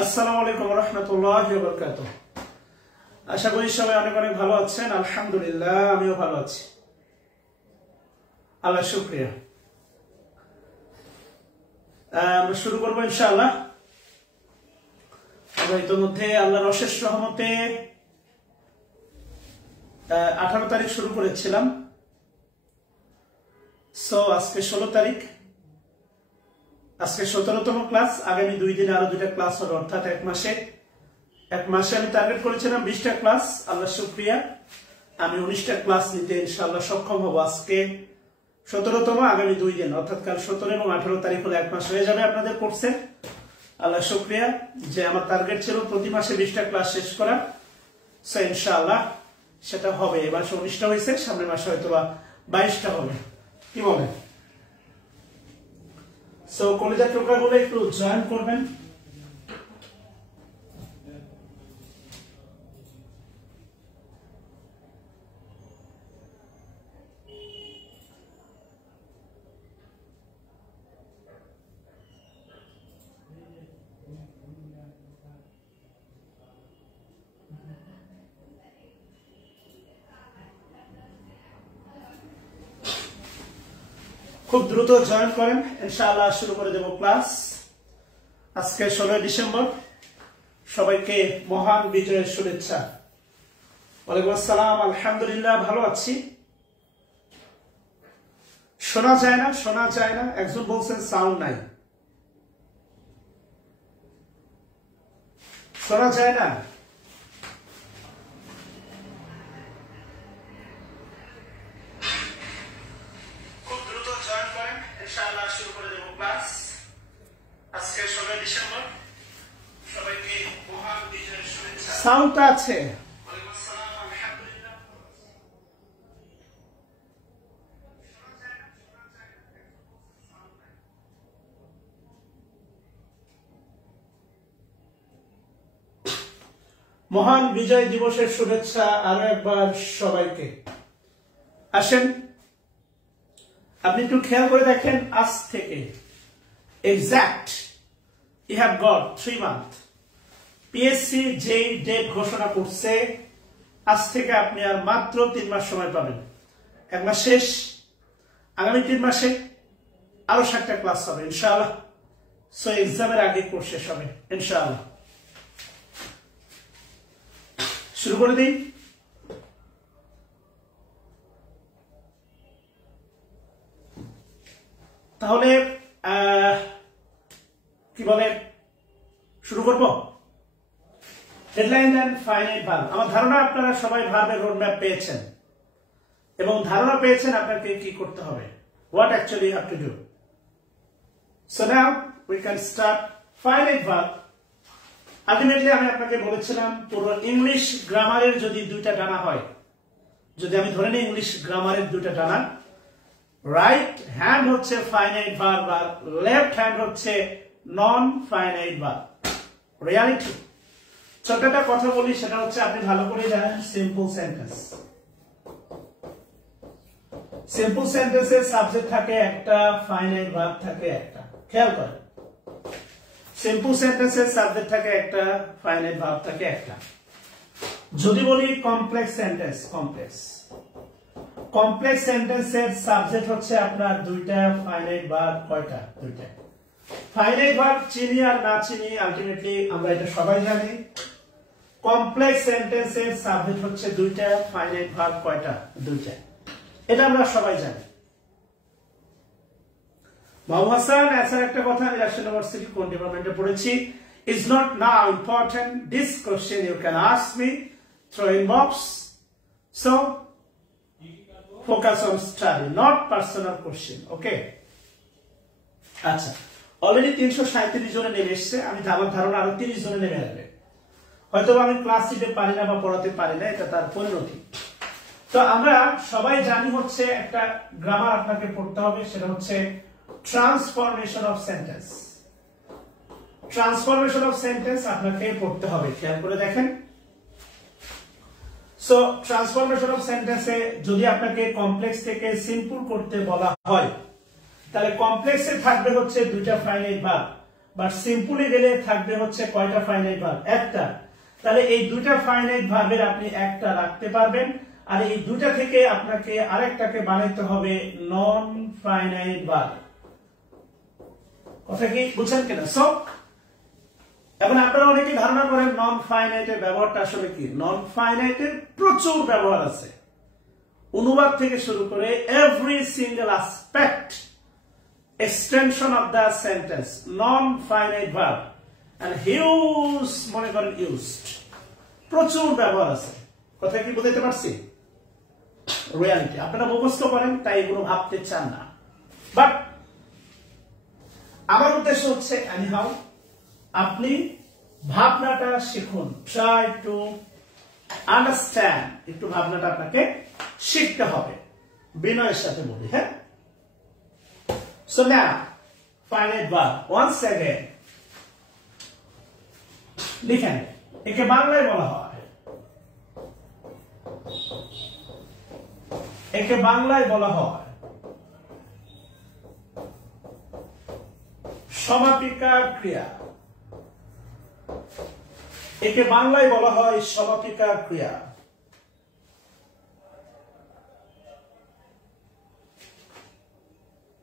আসসালামু আলাইকুম ওয়া রাহমাতুল্লাহি ওয়া বারাকাতুহু। আশা করি সবাই অনেক অনেক ভালো আছেন। আলহামদুলিল্লাহ আমিও ভালো আছি, আল্লাহর শুকরিয়া। আমরা শুরু করবো ইনশাআল্লাহ। আমরা ইতিমধ্যে আল্লাহর অশেষ রহমতে 18 তারিখ শুরু করেছিলাম। সো আজকে 16 তারিখ, আজকে 17তম ক্লাস। আগামী 2 দিনে আরো 2টা ক্লাস হবে, অর্থাৎ এক মাসে আমি টার্গেট করেছিলাম 20টা ক্লাস। আল্লাহ শুকরিয়া, আমি 19টা ক্লাস নিতে ইনশাআল্লাহ সক্ষম হব। আজকে 17তম, আগামী 2 দিন অর্থাৎ কাল 17 এবং 18 তারিখ হলে এক মাস হয়ে যাবে আপনাদের কোর্সে। আল্লাহ শুকরিয়া যে আমার টার্গেট ছিল প্রতি মাসে 20টা ক্লাস শেষ করা। সো ইনশাআল্লাহ সেটা হবে। এবার 19টা হয়েছে, সামনের মাসে হয়তো বা 22টা হবে, কি বলেন? সো কলেজের টোকাগুলো একটু জয়েন করবেন। খুব দ্রুত জয়েন করেন, ইনশাআল্লাহ শুরু করে দেব ক্লাস। আজকে 16 ডিসেম্বর, সবাইকে মহান বিজয়ের শুভেচ্ছা। ওয়ালাইকুম আসসালাম। আলহামদুলিল্লাহ ভালো আছি। শোনা যায় না, শোনা যায় না। একজন বলছেন সাউন্ড নাই, শোনা যায় না। সাউন্ড আছে? মহান বিজয় দিবসের শুভেচ্ছা আরো একবার সবাইকে। আসেন আপনি একটু খেয়াল করে দেখেন, আজ থেকে exact you have got 3 month. PSC যেই ডেট ঘোষণা করছে, আজ থেকে আপনি আর মাত্র 3 মাস সময় পাবেন। এক মাস শেষ, আগামী 3 মাসে আরো 7টা ক্লাস হবে ইনশাআল্লাহ। সো এক্সামের আগে কোর্স শেষ হবে ইনশাআল্লাহ। শুরু করে দিই। তাহলে কি বলে শুরু করবো? Deadline and finite verb. আমার ধারণা আপনারা সবাই ভার্বের রোডম্যাপ পেয়েছেন এবং ধারণা পেয়েছেন আপনাকে কি করতে হবে, what actually you have to do. So now we can start finite verb. Ultimately আমি আপনাকে বলেছিলাম পুরো ইংলিশ গ্রামারের যদি 2টা ডানা হয়, যদি আমি ধরে নিই ইংলিশ গ্রামারের 2টা ডানা, রাইট হ্যান্ড হচ্ছে ফাইনাইট ভার্ব আর লেফট হ্যান্ড হচ্ছে নন ফাইনাইট ভার্ব। রিয়ালিটি ছোটটা কথা বলি, সেটা হচ্ছে আপনি ভালো করে জানেন সিম্পল সেন্টেন্স। সিম্পল সেন্টেন্সের সাবজেক্ট থাকে একটা, ফাইনাইট ভার্ব থাকে একটা। খেয়াল করেন, সিম্পল সেন্টেন্সের সাবজেক্ট থাকে একটা, ফাইনাইট ভার্ব থাকে একটা। যদি বলি কমপ্লেক্স সেন্টেন্স, কমপ্লেক্স সেন্টেন্সের সাবজেক্ট হচ্ছে আপনার 2টা, ফাইনাইট ভার্ব কয়টা? 2টা। ফাইনাইট ভার্ব চিনি আর না চিনি আলটিমেটলি আমরা এটা সবাই জানি। কমপ্লেক্স সেন্টেন্সের সাবজেক্ট হচ্ছে 2টা, ফাইনাইট ভার্ব কয়টা? 2টা। এটা আমরা সবাই জানি। মাহবুব হাসান এছাড়া একটা কথা, আমি রাজশাহী ইউনিভার্সিটি কোন ডিপার্টমেন্টে পড়েছি। Is not now important, this question you can ask me through inbox. So focus on study, not personal question. Okay, আচ্ছা। অলরেডি 337 জনে নেমে এসছে। আমি আমার ধারণা আরো 30 জনে নেমে আসবে। হয়তো আমি ক্লাস নিতে পারি না বা পড়াতে পারি না, এটা তার পরিণতি। তো আমরা সবাই জানি হচ্ছে একটা গ্রামার আপনাকে পড়তে হবে, সেটা হচ্ছে transformation of sentence. Transformation of sentence আপনাকে পড়তে হবে। খেয়াল করে দেখেন। সো ট্রান্সফরমেশন অফ সেন্টেন্সে যদি আপনাকে কমপ্লেক্স থেকে সিম্পল করতে বলা হয়, তাহলে কমপ্লেক্সে থাকবে হচ্ছে 2টা ফাইনাইট ভার্ব, বাট সিম্পলি গেলে থাকবে হচ্ছে কয়টা ফাইনাইট ভার্ব? একটা। তাহলে এই দুইটা ফাইনাইট ভার্বের আপনি একটা রাখতে পারবেন, আর এই দুইটা থেকে আপনাকে আরেকটাকে বানাইতে হবে নন ফাইনাইট ভার্ব। কথা কি বুঝছেন কিনা? সো এখন আপনারা অনেকে ধারণা করেন নন ফাইনাইটের ব্যবহারটা আসলে কি। নন ফাইনাইটের প্রচুর ব্যবহার আছে, অনুবাদ থেকে শুরু করে every single aspect extension of the sentence non finite verb and huge মনে করেন ইউজড, প্রচুর ব্যবহার আছে। কথা কি বুঝতে পারছি? রিয়ালিটি আপনারা মুখস্থ করেন তাই এগুলো ভাবতে চান না, বাট আমার উদ্দেশ্য হচ্ছে এনিহাউ আপনি ভাবনাটা শিখুন, ট্রাই টু আন্ডারস্ট্যান্ড, একটু ভাবনাটা আপনাকে শিখতে হবে, বিনয়ের সাথে বলি। হ্যাঁ, so now finite verb once again লিখেন। একে বাংলায় বলা হয়, একে বাংলায় বলা হয় সমাপিকা ক্রিয়া। একে বাংলায় বলা হয় সমাপিকা ক্রিয়া।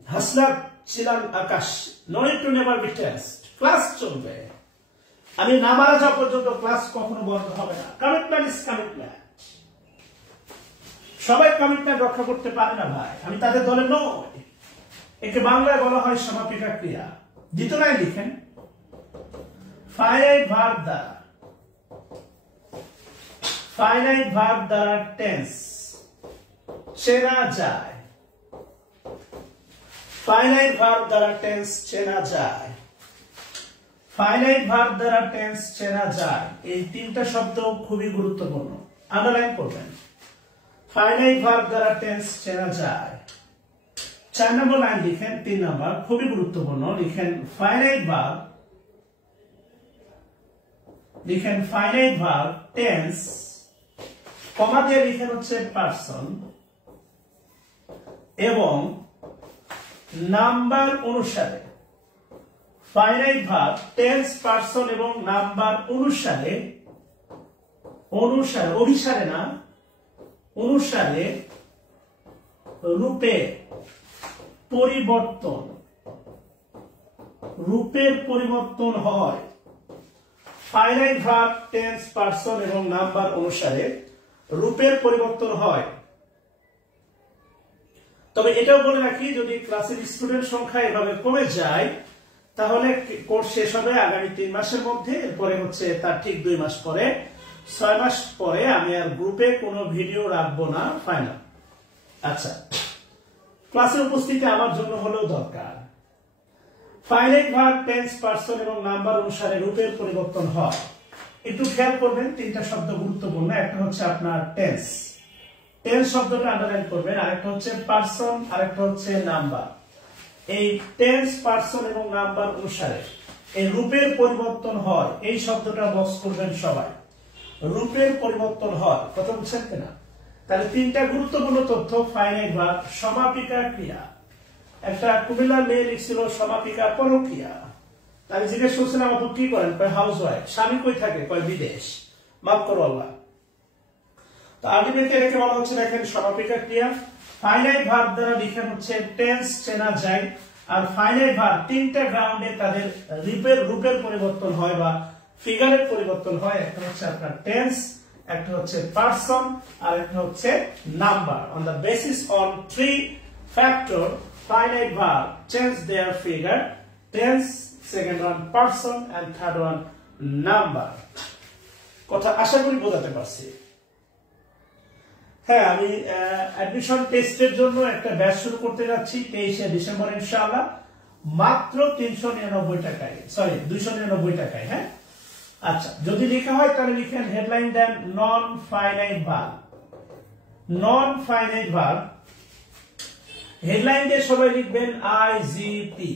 হাসনাত ছিলাম Akash, no need to never be test, class চলবে, আমি না মারা যাওয়া পর্যন্ত ক্লাস কখনো বন্ধ হবে না। Commitment is commitment. সবাই কমিটমেন্ট রক্ষা করতে পারে না ভাই, আমি তাদের দলে নই। একে বাংলায় বলা হয় সমাপিকা ক্রিয়া। দ্বিতীয় লাইন লিখেন, ফাইনাইট ভার্ব দ্বারা, ফাইনাইট ভার্ব দ্বারা টেন্স চেনা যায়, ফাইনাইট ভার্ব দ্বারা টেন্স চেনা যায়, ফাইনাইট ভার্ব দ্বারা টেন্স চেনা যায়। এই তিনটা শব্দ খুবই গুরুত্বপূর্ণ, আন্ডারলাইন করবেন। ফাইনাইট ভার্ব দ্বারা টেন্স চেনা যায়। 4 নম্বর লাইন লিখেন, 3 নম্বর খুবই গুরুত্বপূর্ণ, লিখেন ফাইনাইট ভার্ব, লিখেন ফাইনাইট ভার্ব টেন্স, কমা দিয়ে লিখেন হচ্ছে পারসন এবং নাম্বার অনুসারে। ফাইনাইট ভার্ব টেন্স, পারসন এবং নাম্বার অনুসারে, অনুসারে অভিসারে না, অনুসারে রূপে পরিবর্তন, রূপের পরিবর্তন হয়। ফাইনাইট ভার্ব টেন্স, পারসন এবং নাম্বার অনুসারে রূপের পরিবর্তন হয়। তবে এটাও বলে রাখি, যদি ক্লাসের স্টুডেন্ট সংখ্যা এভাবে কমে যায় তাহলে কোর্স শেষ হবে আগামী 3 মাসের মধ্যে। এরপরে হচ্ছে তার ঠিক 2 মাস পরে, 6 মাস পরে আমি আর গ্রুপে কোনো ভিডিও রাখবো না, ফাইনাল। আচ্ছা, ক্লাসের উপস্থিতি আমার জন্য হলেও দরকার। ফাইনাইট ভার্ব টেন্স, পারসন এবং নাম্বার অনুসারে রূপের পরিবর্তন হয়। একটু খেয়াল করবেন, 3টা শব্দ গুরুত্বপূর্ণ। একটা হচ্ছে আপনার টেন্স, টেন্স শব্দটা আন্ডারলাইন করবেন, আরেকটা হচ্ছে পারসন, আরেকটা হচ্ছে নাম্বার। এই টেন্স, পারসন এবং নাম্বার অনুসারে এই রূপের পরিবর্তন হয়, এই শব্দটা বক্স করবেন সবাই। রূপের পরিবর্তন হয়, কথা বুঝছেন কিনা? তাহলে 3টা গুরুত্বপূর্ণ তথ্য। ফাইনাইট ভার্ব সমাপিকা ক্রিয়া, একটা কুমিল্লার মেয়ে লিখছিল সমাপিকা পরক্রিয়া। তাহলে জিজ্ঞেস করছিলাম আপু কি করেন, কয় হাউস ওয়াইফ। স্বামী কই থাকে, কয় বিদেশ। মাফ করো আল্লাহ। তো আলটিমেটলি এটাকে বলা হচ্ছে দেখেন সমাপিকা ক্রিয়া। ফাইনাইট ভার্ব দ্বারা লিখেন হচ্ছে টেন্স চেনা যায়, আর ফাইনাইট ভার্ব 3টা গ্রাউন্ডে তাদের রূপের পরিবর্তন হয় বা ফিগারের পরিবর্তন হয়। একটা হচ্ছে আপনার টেন্স, একটা হচ্ছে পারসন, আর একটা হচ্ছে number. On the basis on 3 factor finite verb change their figure, tense, second one person and third one number. কথা আশা করি বোঝাতে পারছি। হ্যাঁ, আমি অ্যাডমিশন টেস্টের জন্য একটা ব্যাচ শুরু করতে যাচ্ছি 23শে ডিসেম্বর ইনশাআল্লাহ, মাত্র 399 টাকায়, সরি 299 টাকায়। হ্যাঁ, আচ্ছা, যদি লেখা হয় তাহলে লিখেন হেডলাইন দেন non finite verb. Non finite verb headline দিয়ে সবাই লিখবেন আইজিপি।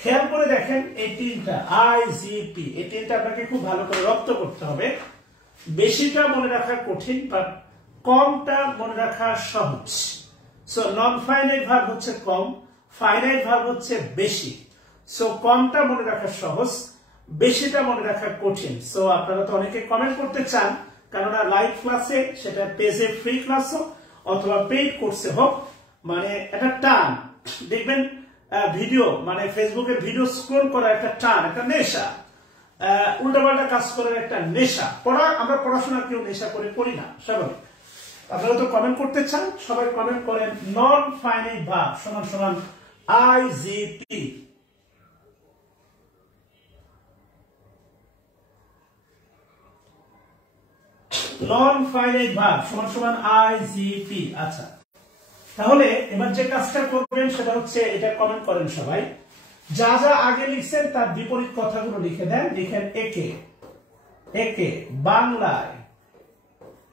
খেয়াল করে দেখেন এই 3টা আইজিপি, এই 3টা আপনাকে খুব ভালো করে রপ্ত করতে হবে। বেশিটা মনে রাখা কঠিন, বাট কমটা মনে রাখা সহজ। সো নন ফাইনাইট ভার্ব হচ্ছে কম, ফাইনাইট ভার্ব হচ্ছে বেশি। সো কমটা মনে রাখা সহজ, বেশিটা মনে রাখা কঠিন। সো আপনারা তো অনেকে কমেন্ট করতে চান, কেননা লাইভ ক্লাসে, সেটা পেজে ফ্রি ক্লাস হোক অথবা পেইড কোর্সে হোক, মানে একটা টান দেখবেন, ভিডিও মানে ফেসবুকে ভিডিও স্ক্রল করা একটা টান, একটা নেশা, উল্টাপাল্টা কাজ করার একটা নেশা। আমরা পড়াশোনা কেউ নেশা করে করি না, স্বাভাবিক। আপনারা তো কমেন্ট করতে চান, সবাই কমেন্ট করেন নন ফাইনাইট ভার্ব সমান সমান আইজিপি। নন ফাইনাইট ভার্ব সমান সমান আইজিপি। আচ্ছা, তাহলে এবার যে কাজটা করবেন সেটা হচ্ছে, এটা কমেন্ট করেন সবাই, যা যা আগে লিখছেন তার বিপরীত কথাগুলো লিখে দেন। লিখেন একে, একে বাংলায়,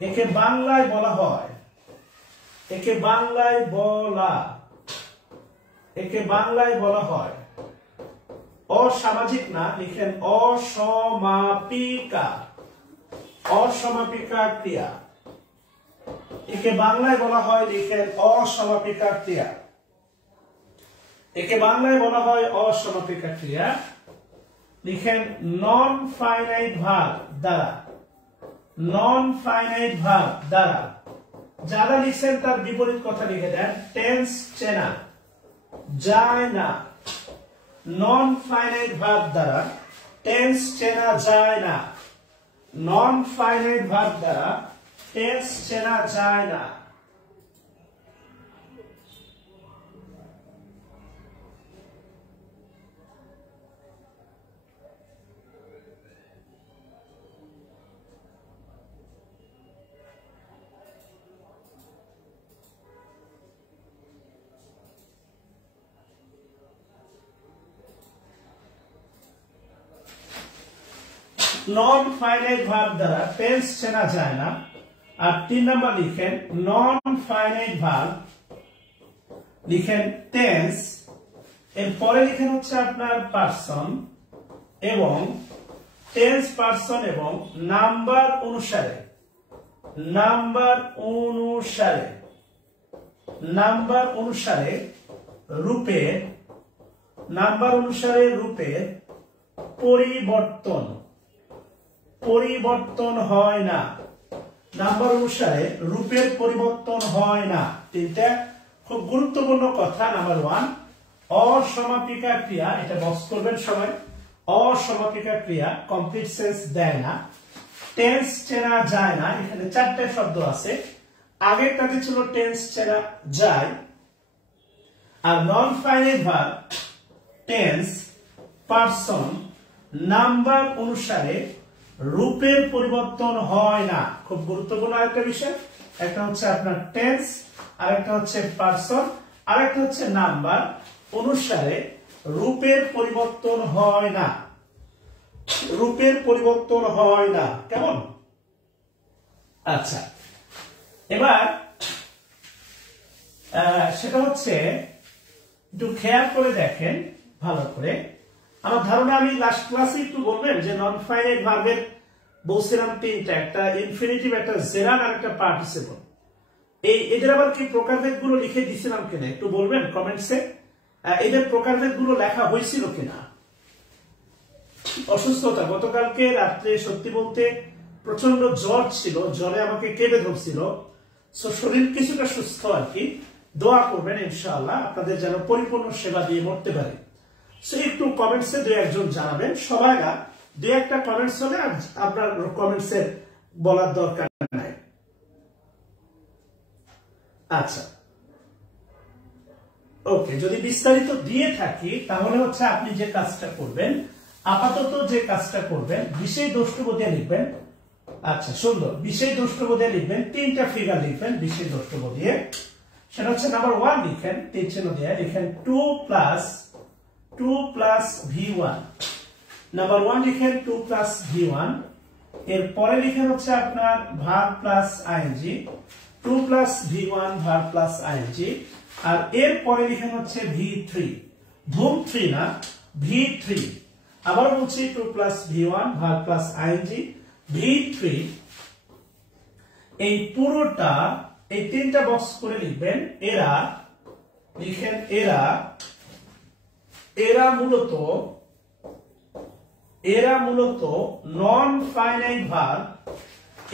একে বাংলায় বলা হয়, একে বাংলায় বলা, একে বাংলায় বলা হয় অসামাজিক না, লিখেন অসমাপিকা, অসমাপিকা ক্রিয়া। একে বাংলায় বলা হয়, লিখেন অসমাপিকা ক্রিয়া, একে বাংলায় বলা হয় অসমাপিকা ক্রিয়া। লিখেন নন ফাইনাইট ভার্ব দ্বারা, নন ফাইনাইট ভার্ব দ্বারা। যারা লিখছেন তার বিপরীত কথা লিখে দেন। টেন্স চেনা যায় না, নন ফাইনাইট ভার্ব দ্বারা টেন্স চেনা যায় না, নন ফাইনাইট ভার্ব দ্বারা টেন্স চেনা যায় না। নন ফাইনাইট ভার্ব দ্বারা টেন্স চেনা যায় না। আর 3 নাম্বার লিখেন নন ফাইনাইট ভার্ব, লিখেন টেন্স, এর পরে লিখেন হচ্ছে আপনার পারসন এবং টেন্স, পারসন এবং নাম্বার অনুসারে, নাম্বার অনুসারে, নাম্বার অনুসারে রূপের, নাম্বার অনুসারে রূপের পরিবর্তন, পরিবর্তন হয় না, নাম্বার অনুসারে রূপের পরিবর্তন হয় না। তিনটা খুব গুরুত্বপূর্ণ কথা। নাম্বার 1 অসমাপিকা ক্রিয়া, এটা বক্স করবেন সবাই। অসমাপিকা ক্রিয়া কমপ্লিট সেন্স দেয় না, টেন্স চেনা যায় না। এখানে 4টে শব্দ আছে, আগেরটাতে ছিল টেন্স চেনা যায়। আর non finite verb tense, person, number অনুসারে রূপের পরিবর্তন হয় না। খুব গুরুত্বপূর্ণ একটা বিষয়। একটা হচ্ছে আপনার টেন্স, আর একটা হচ্ছে পারসন, আর একটা হচ্ছে নাম্বার অনুসারে রূপের পরিবর্তন হয় না, রূপের পরিবর্তন হয় না। কেমন? আচ্ছা, এবার সেটা হচ্ছে একটু খেয়াল করে দেখেন ভালো করে। আমার ধারণা, আমি লাস্ট ক্লাসে একটু বলবেন যে নন ফাইনাইট ভার্বের বলছিলাম 3টা, একটা ইনফিনিটিভ, একটা জেরার, আর একটা পার্টিসিপল। এদের আবার কি প্রকারভেদ গুলো লিখে দিছিলাম কিনা একটু বলবেন কমেন্টসে। এদের প্রকারভেদ গুলো লেখা হয়েছিল কিনা। অসুস্থতা, গতকালকে রাত্রে সত্যি বলতে প্রচন্ড জ্বর ছিল, জ্বরে আমাকে কেঁদে ধরছিল। শরীর কিছুটা সুস্থ আর কি। দোয়া করবেন ইনশাআল্লাহ আপনাদের যেন পরিপূর্ণ সেবা দিয়ে মরতে পারে। একটু কমেন্টসে 2-1 জন জানাবেন, সবাই না, 2-1টা কমেন্টস হলে আপনার কমেন্টসে বলার দরকার নাই। আচ্ছা, ওকে, যদি বিস্তারিত দিয়ে থাকি তাহলে হচ্ছে আপনি যে কাজটা করবেন, আপাতত যে কাজটা করবেন, বিশেষ দ্রষ্টব্য দিয়ে লিখবেন। আচ্ছা, সুন্দর, বিশেষ দ্রষ্টব্য দিয়ে লিখবেন। 3টা ফিগার লিখবেন বিশেষ দ্রষ্টব্য দিয়ে। সেটা হচ্ছে নাম্বার 1 লিখেন 3 চিহ্ন দিয়ে, লিখেন 2 প্লাস v1। নাম্বার 1 লিখেন 2 প্লাস v1। এর পরে লিখেন হচ্ছে আপনার verb plus ING, 2 plus v1 verb plus ING. আর এর পরে লিখেন হচ্ছে v3, ধুম 3 না, v3। আবার বলছি 2 plus v1 verb plus ING, v3। এই পুরোটা, এই 3টা বক্স করে লিখবেন। এরা, লিখেন এরা এরা মূলত নন ফাইনাইট ভার্ব,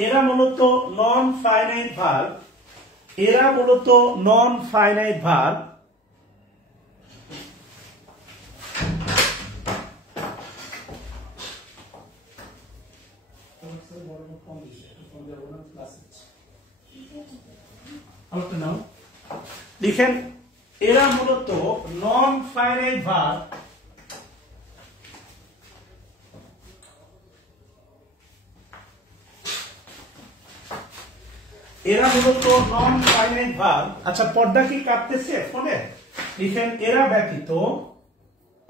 এরা মূলত নন ফাইনাইট ভার্ব, এরা মূলত নন ফাইনাইট ভার্ব। লিখেন এরা মূলত নন ফাইনাইট ভার্ব, এরা মূলত নন ফাইনাইট ভার্ব। আচ্ছা পর্দা কি কাটতেছে ফোনে? লিখেন এরা ব্যতীত,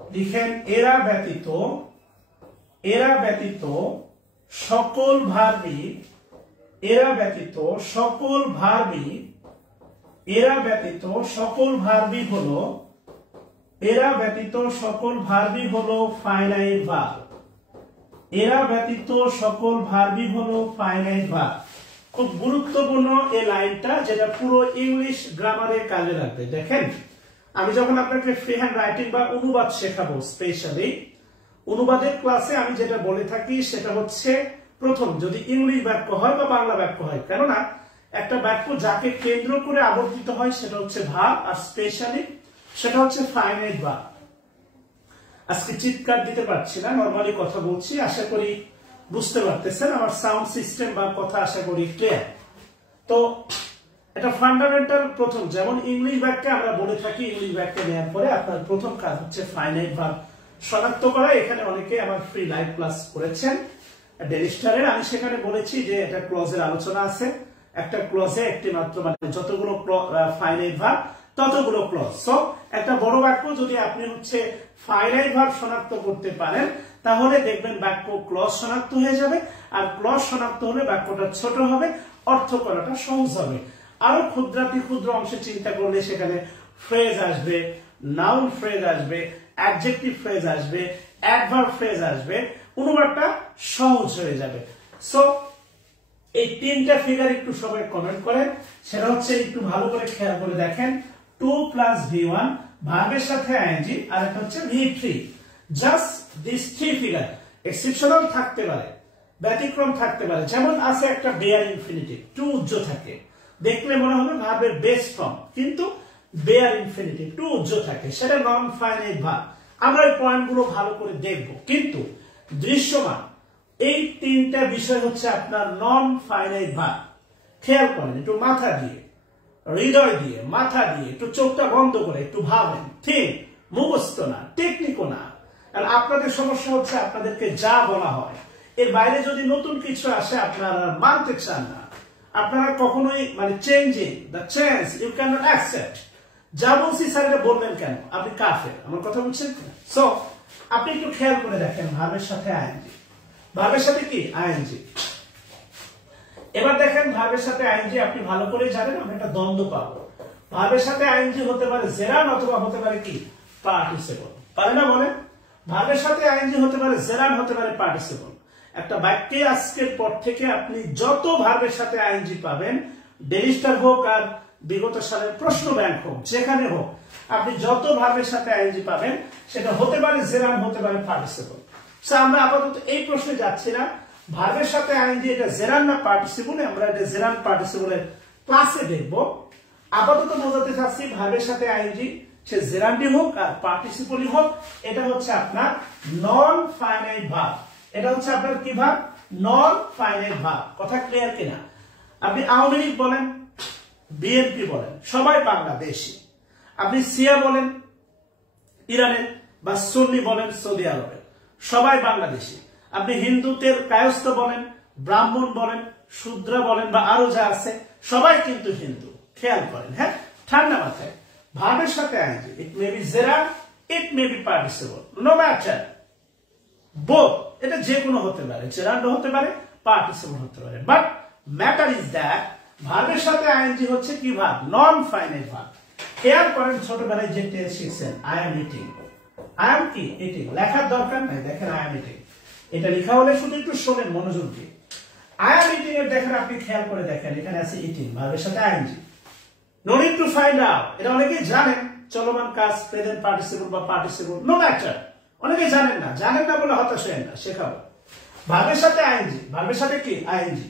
লিখেন এরা ব্যতীত, এরা ব্যতীত সকল ভার্বই, এরা ব্যতীত সকল ভার্বই, এরা ব্যতীত সকল ভার্বই হলো, এরা ব্যতীত সকল ভার্বই হলো ফাইনাইট ভার্ব, এরা ব্যতীত সকল ভার্বই হলো ফাইনাইট ভার্ব। খুব গুরুত্বপূর্ণ এই লাইনটা, যেটা পুরো ইংলিশ গ্রামারে কাজে লাগবে। দেখেন আমি যখন আপনাকে ফ্রি হ্যান্ড রাইটিং বা অনুবাদ শেখাবো, স্পেশালি অনুবাদের ক্লাসে আমি যেটা বলে থাকি সেটা হচ্ছে, প্রথম যদি ইংলিশ বাক্য হয় বা বাংলা বাক্য হয়, কেননা একটা বাক্য যাকে কেন্দ্র করে আবর্তিত হয় সেটা হচ্ছে ভার্ব, আর স্পেশালি সেটা হচ্ছে ফাইনাইট ভার্ব। আজকে চিৎকার দিতে পারছি না, নরমালি কথা বলছি, আশা করি বুঝতে পারতেছেন আমার সাউন্ড সিস্টেম বা কথা আশা করি ক্লিয়ার। তো এটা ফান্ডামেন্টাল প্রথম, যেমন ইংলিশ বাক্যে আমরা বলে থাকি, ইংলিশ বাক্যে নেওয়ার পরে আপনার প্রথম কাজ হচ্ছে ফাইনাইট ভার্ব শনাক্ত করা। এখানে অনেকে আমার ফ্রি লাইভ ক্লাস করেছেন ডেইলি স্টারের, আমি সেখানে বলেছি যে এটা ক্লজের আলোচনা আছে, একটা ক্লজে একটি মাত্র, মানে যতগুলো ফাইনাইট ভার্ব ততগুলো ক্লজ। সো একটা বড় বাক্য যদি আপনি হচ্ছে ফাইনাইট ভার্ব শনাক্ত করতে পারেন, তাহলে দেখবেন বাক্য ক্লজ শনাক্ত হয়ে যাবে, আর ক্লজ শনাক্ত হলে বাক্যটা ছোট হবে, অর্থ করাটা সহজ হবে। আরো ক্ষুদ্রাতি ক্ষুদ্র অংশে চিন্তা করলে সেখানে ফ্রেজ আসবে, নাউন ফ্রেজ আসবে, অ্যাডজেক্টিভ ফ্রেজ আসবে, অ্যাডভার্ব ফ্রেজ আসবে, অনুবাদটা সহজ হয়ে যাবে। সো এই তিনটা ফিগার একটু সবাই কমেন্ট করেন, সেটা হচ্ছে একটু ভালো করে খেয়াল করে দেখেন। 2 + V1 ভার্বের সাথে আইএনজি, আর একটা হচ্ছে V3। Just this 3 figure. Exceptional থাকতে পারে, ব্যতিক্রম থাকতে পারে, যেমন আছে একটা বেয়ার ইনফিনিটিভ, টু উজ্জ থাকে, দেখলে মনে হবে ভার্বের বেস ফর্ম, কিন্তু বেয়ার ইনফিনিটিভ টু উজ্জ থাকে, সেটা নন ফাইনাইট ভার্ব। আমরা এই পয়েন্টগুলো ভালো করে দেখব, কিন্তু দৃশ্যমান এই তিনটা বিষয় হচ্ছে আপনার নন ফাইনাইট ভার্ব। খেয়াল করেন, একটু মাথা দিয়ে, হৃদয় দিয়ে, মাথা দিয়ে একটু চোখটা বন্ধ করে একটু ভাবেন, ঠিক মুখস্থ না, টেকনিকও না। আর আপনাদের সমস্যা হচ্ছে আপনাদেরকে যা বলা হয় এর বাইরে যদি নতুন কিছু আসে আপনারা মানতে চান না, আপনারা কখনোই মানে changing the change you can not accept. যা বলছি স্যার এটা বলবেন কেন, আপনি কাফের, আমার কথা বুঝছেন? সো আপনি একটু খেয়াল করে দেখেন, ভার্বের সাথে আইএনজি, ভার্বের সাথে কি আইএনজি। এবার দেখেন ভার্বের সাথে আইএনজি আপনি ভালো করে জানেন, আমরা একটা দ্বন্দ্ব পাবো। ভার্বের সাথে আইএনজি হতে পারে জেরান, অথবা হতে পারে কি পার্টিসিপল, পারে না বলেন? ভার্বের সাথে আইএনজি হতে পারে জেরান, হতে পারে পার্টিসিপল। একটা বাক্যে আজকের পর থেকে আপনি যত ভার্বের সাথে আইএনজি পাবেন, ডেইলি স্টার হোক আর বিগত সালের প্রশ্ন ব্যাংক হোক, যেখানে হোক, আপনি যত ভার্বের সাথে আইএনজি পাবেন সেটা হতে পারে জেরান, হতে পারে পার্টিসিপল। আমরা আপাতত এই প্রশ্নে যাচ্ছি না, ভার্বের সাথে আইএনজি এটা জেরান না পার্টিসিপল, আমরা এটা জেরান পার্টিসিপলের ক্লাসে দেখব। আপাতত বোঝাতে চাচ্ছি ভার্বের সাথে আইএনজি সে জেরান্ডি হোক আর পার্টিসিপলই হোক, এটা হচ্ছে আপনার নন ফাইনাইট ভার্ব। এটা হচ্ছে আপনার কি ভার্ব? Non finite verb. কথা ক্লিয়ার কিনা? আপনি আওয়ামী লীগ বলেন, বিএনপি বলেন, সবাই বাংলাদেশি। আপনি সিয়া বলেন ইরানের, বা সুন্নি বলেন সৌদি আরবের, সবাই বাংলাদেশি। আপনি হিন্দুদের কায়স্থ বলেন, ব্রাহ্মণ বলেন, শূদ্র বলেন, বা আরো যা আছে, সবাই কিন্তু হিন্দু। খেয়াল করেন, হ্যাঁ, ঠান্ডা মাথায়। ভার্বের সাথে ING, it may be gerund, it may be participle, no matter, both. এটা যে কোনো হতে পারে, জেরান্ড হতে পারে, পার্টিসিপল হতে পারে, বাট ম্যাটার ইজ দ্যাট ভার্বের সাথে আইএনজি হচ্ছে কি ভার্ব? Non finite verb. খেয়াল করেন, ছোটবেলায় যে টেস্ট শিখছেন, I am eating, I am কি ইটিং, লেখার দরকার নাই, দেখেন আই এম ইটিং, এটা লেখা হলে শুধু একটু শোনেন মনোযোগ দিয়ে। আই এম ইটিং এর দেখেন, আপনি খেয়াল করে দেখেন, এখানে আছে ইটিং, ভার্বের সাথে ING, no need to find out. এটা অনেকেই জানেন, চলমান কাজ প্রেজেন্ট পার্টিসিপল বা পার্টিসিপল, নো ম্যাটার। অনেকে জানেন না বলে হতাশ হয়েন না, শেখাবো। ভার্বের সাথে আইএনজি, ভার্বের সাথে কি আইএনজি,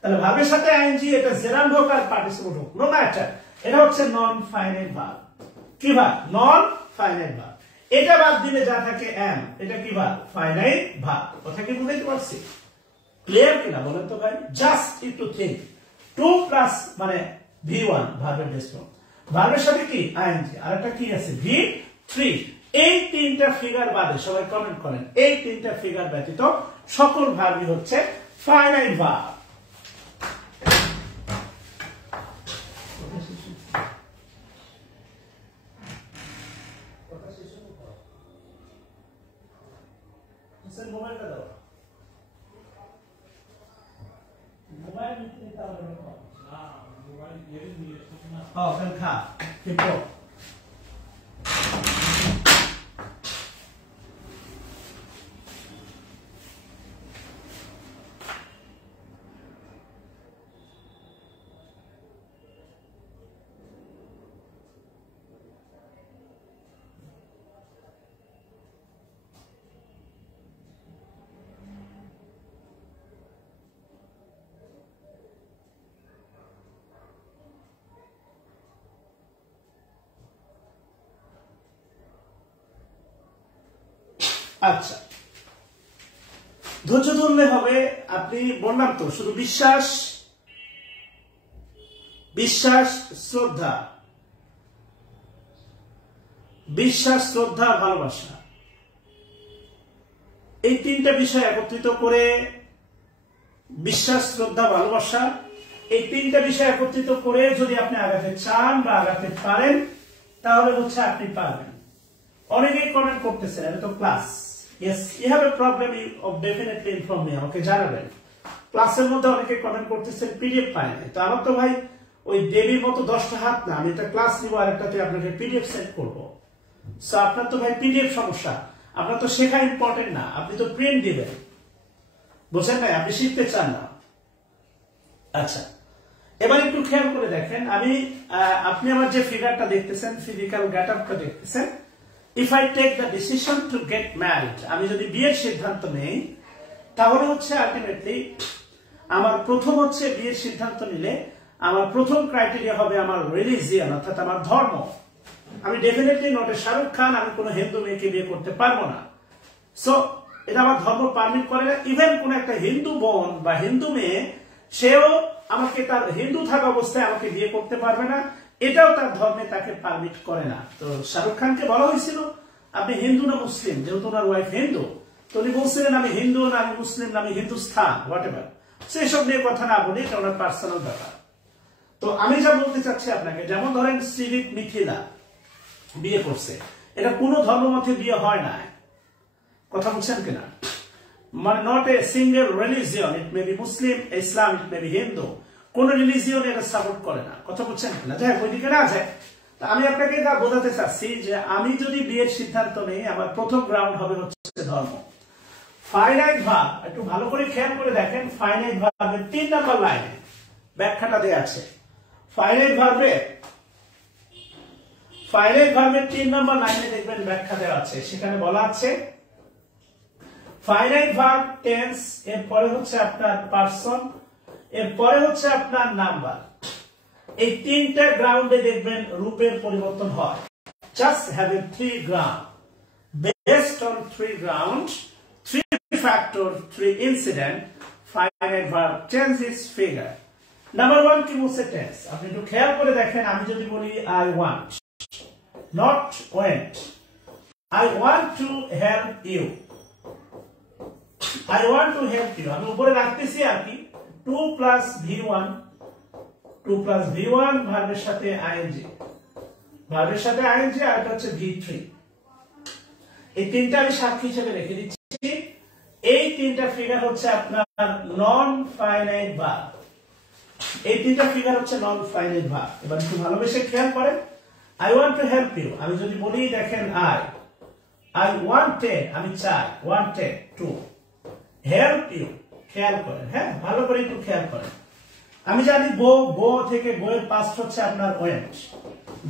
তাহলে ভার্বের সাথে আইএনজি, এটা জেরান্ড হোক আর পার্টিসিপল হোক, নো ম্যাটার, এটা হচ্ছে নন ফাইনাইট ভার্ব। কি ভার্ব? Non finite verb. এটা বাদ দিলে যা থাকে এম, এটা কি ভার্ব? Finite verb. কথা কি বুঝতে পারছি? ক্লিয়ার কিনা বলেন তো ভাই? জাস্ট একটু থিঙ্ক। 2 প্লাস মানে V1 ভার্বের বেস ফর্ম, ভার্বের সাথে কি আইএনজি, আর একটা কি আছে V3। এই তিনটা ফিগার বাদে সবাই কমেন্ট করেন, এই তিনটা ফিগার ব্যতীত সকল ভার্বই হচ্ছে ফাইনাইট ভার্ব। মোবাইলটা দাও, মোবাইল নিতে হবে না, মোবাইল নিয়ে না। ওখানে খা কিন্তু আচ্ছা, ধৈর্য ধরলে হবে। আপনি বললাম তো, শুধু বিশ্বাস, বিশ্বাস, শ্রদ্ধা, বিশ্বাস, শ্রদ্ধা, ভালোবাসা, এই তিনটা বিষয় একত্রিত করে, বিশ্বাস, শ্রদ্ধা, ভালোবাসা, এই তিনটা বিষয় একত্রিত করে যদি আপনি আগাতে চান বা আগাতে পারেন, তাহলে হচ্ছে আপনি পারবেন। অনেকেই কমেন্ট করতেছেন, এটা তো class. Yes, you have a problem, of definitely inform me, আমাকে জানাবেন। ক্লাসের মধ্যে অনেকে কমেন্ট করতেছেন পিডিএফ পায় না, তো আমার তো ভাই ওই দেবীর মতো 10টা হাত না, আমি একটা ক্লাস নিব আর একটাতে আপনাকে পিডিএফ সেন্ড করব। সো আপনার তো ভাই পিডিএফ সমস্যা, আপনার তো শেখা ইম্পর্টেন্ট না, আপনি তো প্রিন্ট দিবেন, বুঝছেন ভাই? আপনি শিখতে চান না। আচ্ছা, এবার একটু খেয়াল করে দেখেন, আপনি আমার যে ফিগারটা দেখতেছেন, ফিজিক্যাল গেটআপটা দেখতেছেন, if I take the decision to get married, আমি যদি বিয়ের সিদ্ধান্ত নেই, তাহলে হচ্ছে আলটিমেটলি আমার প্রথম হচ্ছে বিয়ের সিদ্ধান্ত নিলে আমার প্রথম ক্রাইটেরিয়া হবে আমার রিলিজিয়ন, অর্থাৎ আমার ধর্ম। আমি definitely not a Shahrukh Khan, আমি কোনো হিন্দু মেয়েকে বিয়ে করতে পারবো না। সো এটা আমার ধর্ম পারমিট করে না। ইভেন কোন একটা হিন্দু বোন বা হিন্দু মেয়ে, সেও আমাকে তার হিন্দু থাকা অবস্থায় আমাকে বিয়ে করতে পারবে না, এটাও তার ধর্মে তাকে পারমিট করে না। তো শাহরুখ খানকে বলা হয়েছিল আপনি হিন্দু না মুসলিম, যেহেতু ওনার ওয়াইফ হিন্দু, তো উনি বলছিলেন আমি হিন্দু না, আমি মুসলিম না, আমি হিন্দুস্থান, হোয়াট এভার। সেসব নিয়ে কথা না বলি, এটা ওনার পার্সোনাল ব্যাপার। তো আমি যা বলতে চাচ্ছি আপনাকে, যেমন ধরেন শ্রীদীপ মিথিলা বিয়ে করছে, এটা কোনো ধর্মমতে বিয়ে হয় না, কথা বলছেন কিনা? মানে not a single religion, it may B Muslim, Islam, it may B Hindu, কোন রিলিজিয়ন এটা সাপোর্ট করে না, কথা বলছেন কিনা? যাই ওইদিকে না যায়। আমি আপনাকে যা বোঝাতে চাচ্ছি যে আমি যদি বিয়ের সিদ্ধান্ত নেই, আমার প্রথম গ্রাউন্ড হবে হচ্ছে ধর্ম। ফাইনাইট ভার্ব একটু ভালো করে খেয়াল করে দেখেন, ফাইনাইট ভার্বের 3 নম্বর লাইনে ব্যাখ্যাটা দেয়া আছে। ফাইনাইট ভার্বের 3 নম্বর লাইনে দেখবেন ব্যাখ্যা দেওয়া আছে, সেখানে বলা আছে ফাইনাইট ভার্ব টেন্স, এর পরে হচ্ছে আপনার পারসন, এর পরে হচ্ছে আপনার নাম্বার। এই তিনটা গ্রাউন্ডে দেখবেন রূপের পরিবর্তন হয়। Just having 3 ground, based on 3 ground, 3 factor, 3 incident, finite verb change it's figure. Number 1 কি বলছে টেন্স, আপনি একটু খেয়াল করে দেখেন। আমি যদি বলি I want, not went, I want to help you, I want to help you, আমি উপরে রাখতেছি আর কি 2 plus V1, 2 plus V1 ভার্বের সাথে ing, ভার্বের সাথে ing, আর এটা হচ্ছে V3। এই তিনটা আমি সাক্ষী হিসেবে রেখে দিচ্ছি। এই তিনটা ফিগার হচ্ছে আপনার নন ফাইনাইট ভার্ব, এই তিনটা ফিগার হচ্ছে নন ফাইনাইট ভার্ব। এবার একটু ভালোবেসে খেয়াল করেন, I want to help you, আমি যদি বলি দেখেন I wanted, আমি চাই, wanted to হেল্প ইউ, খেয়াল করেন, হ্যাঁ ভালো করে একটু খেয়াল করেন। আমি জানি গো থেকে বইয়ের পাস্ট হচ্ছে আপনার ওয়েন্ট,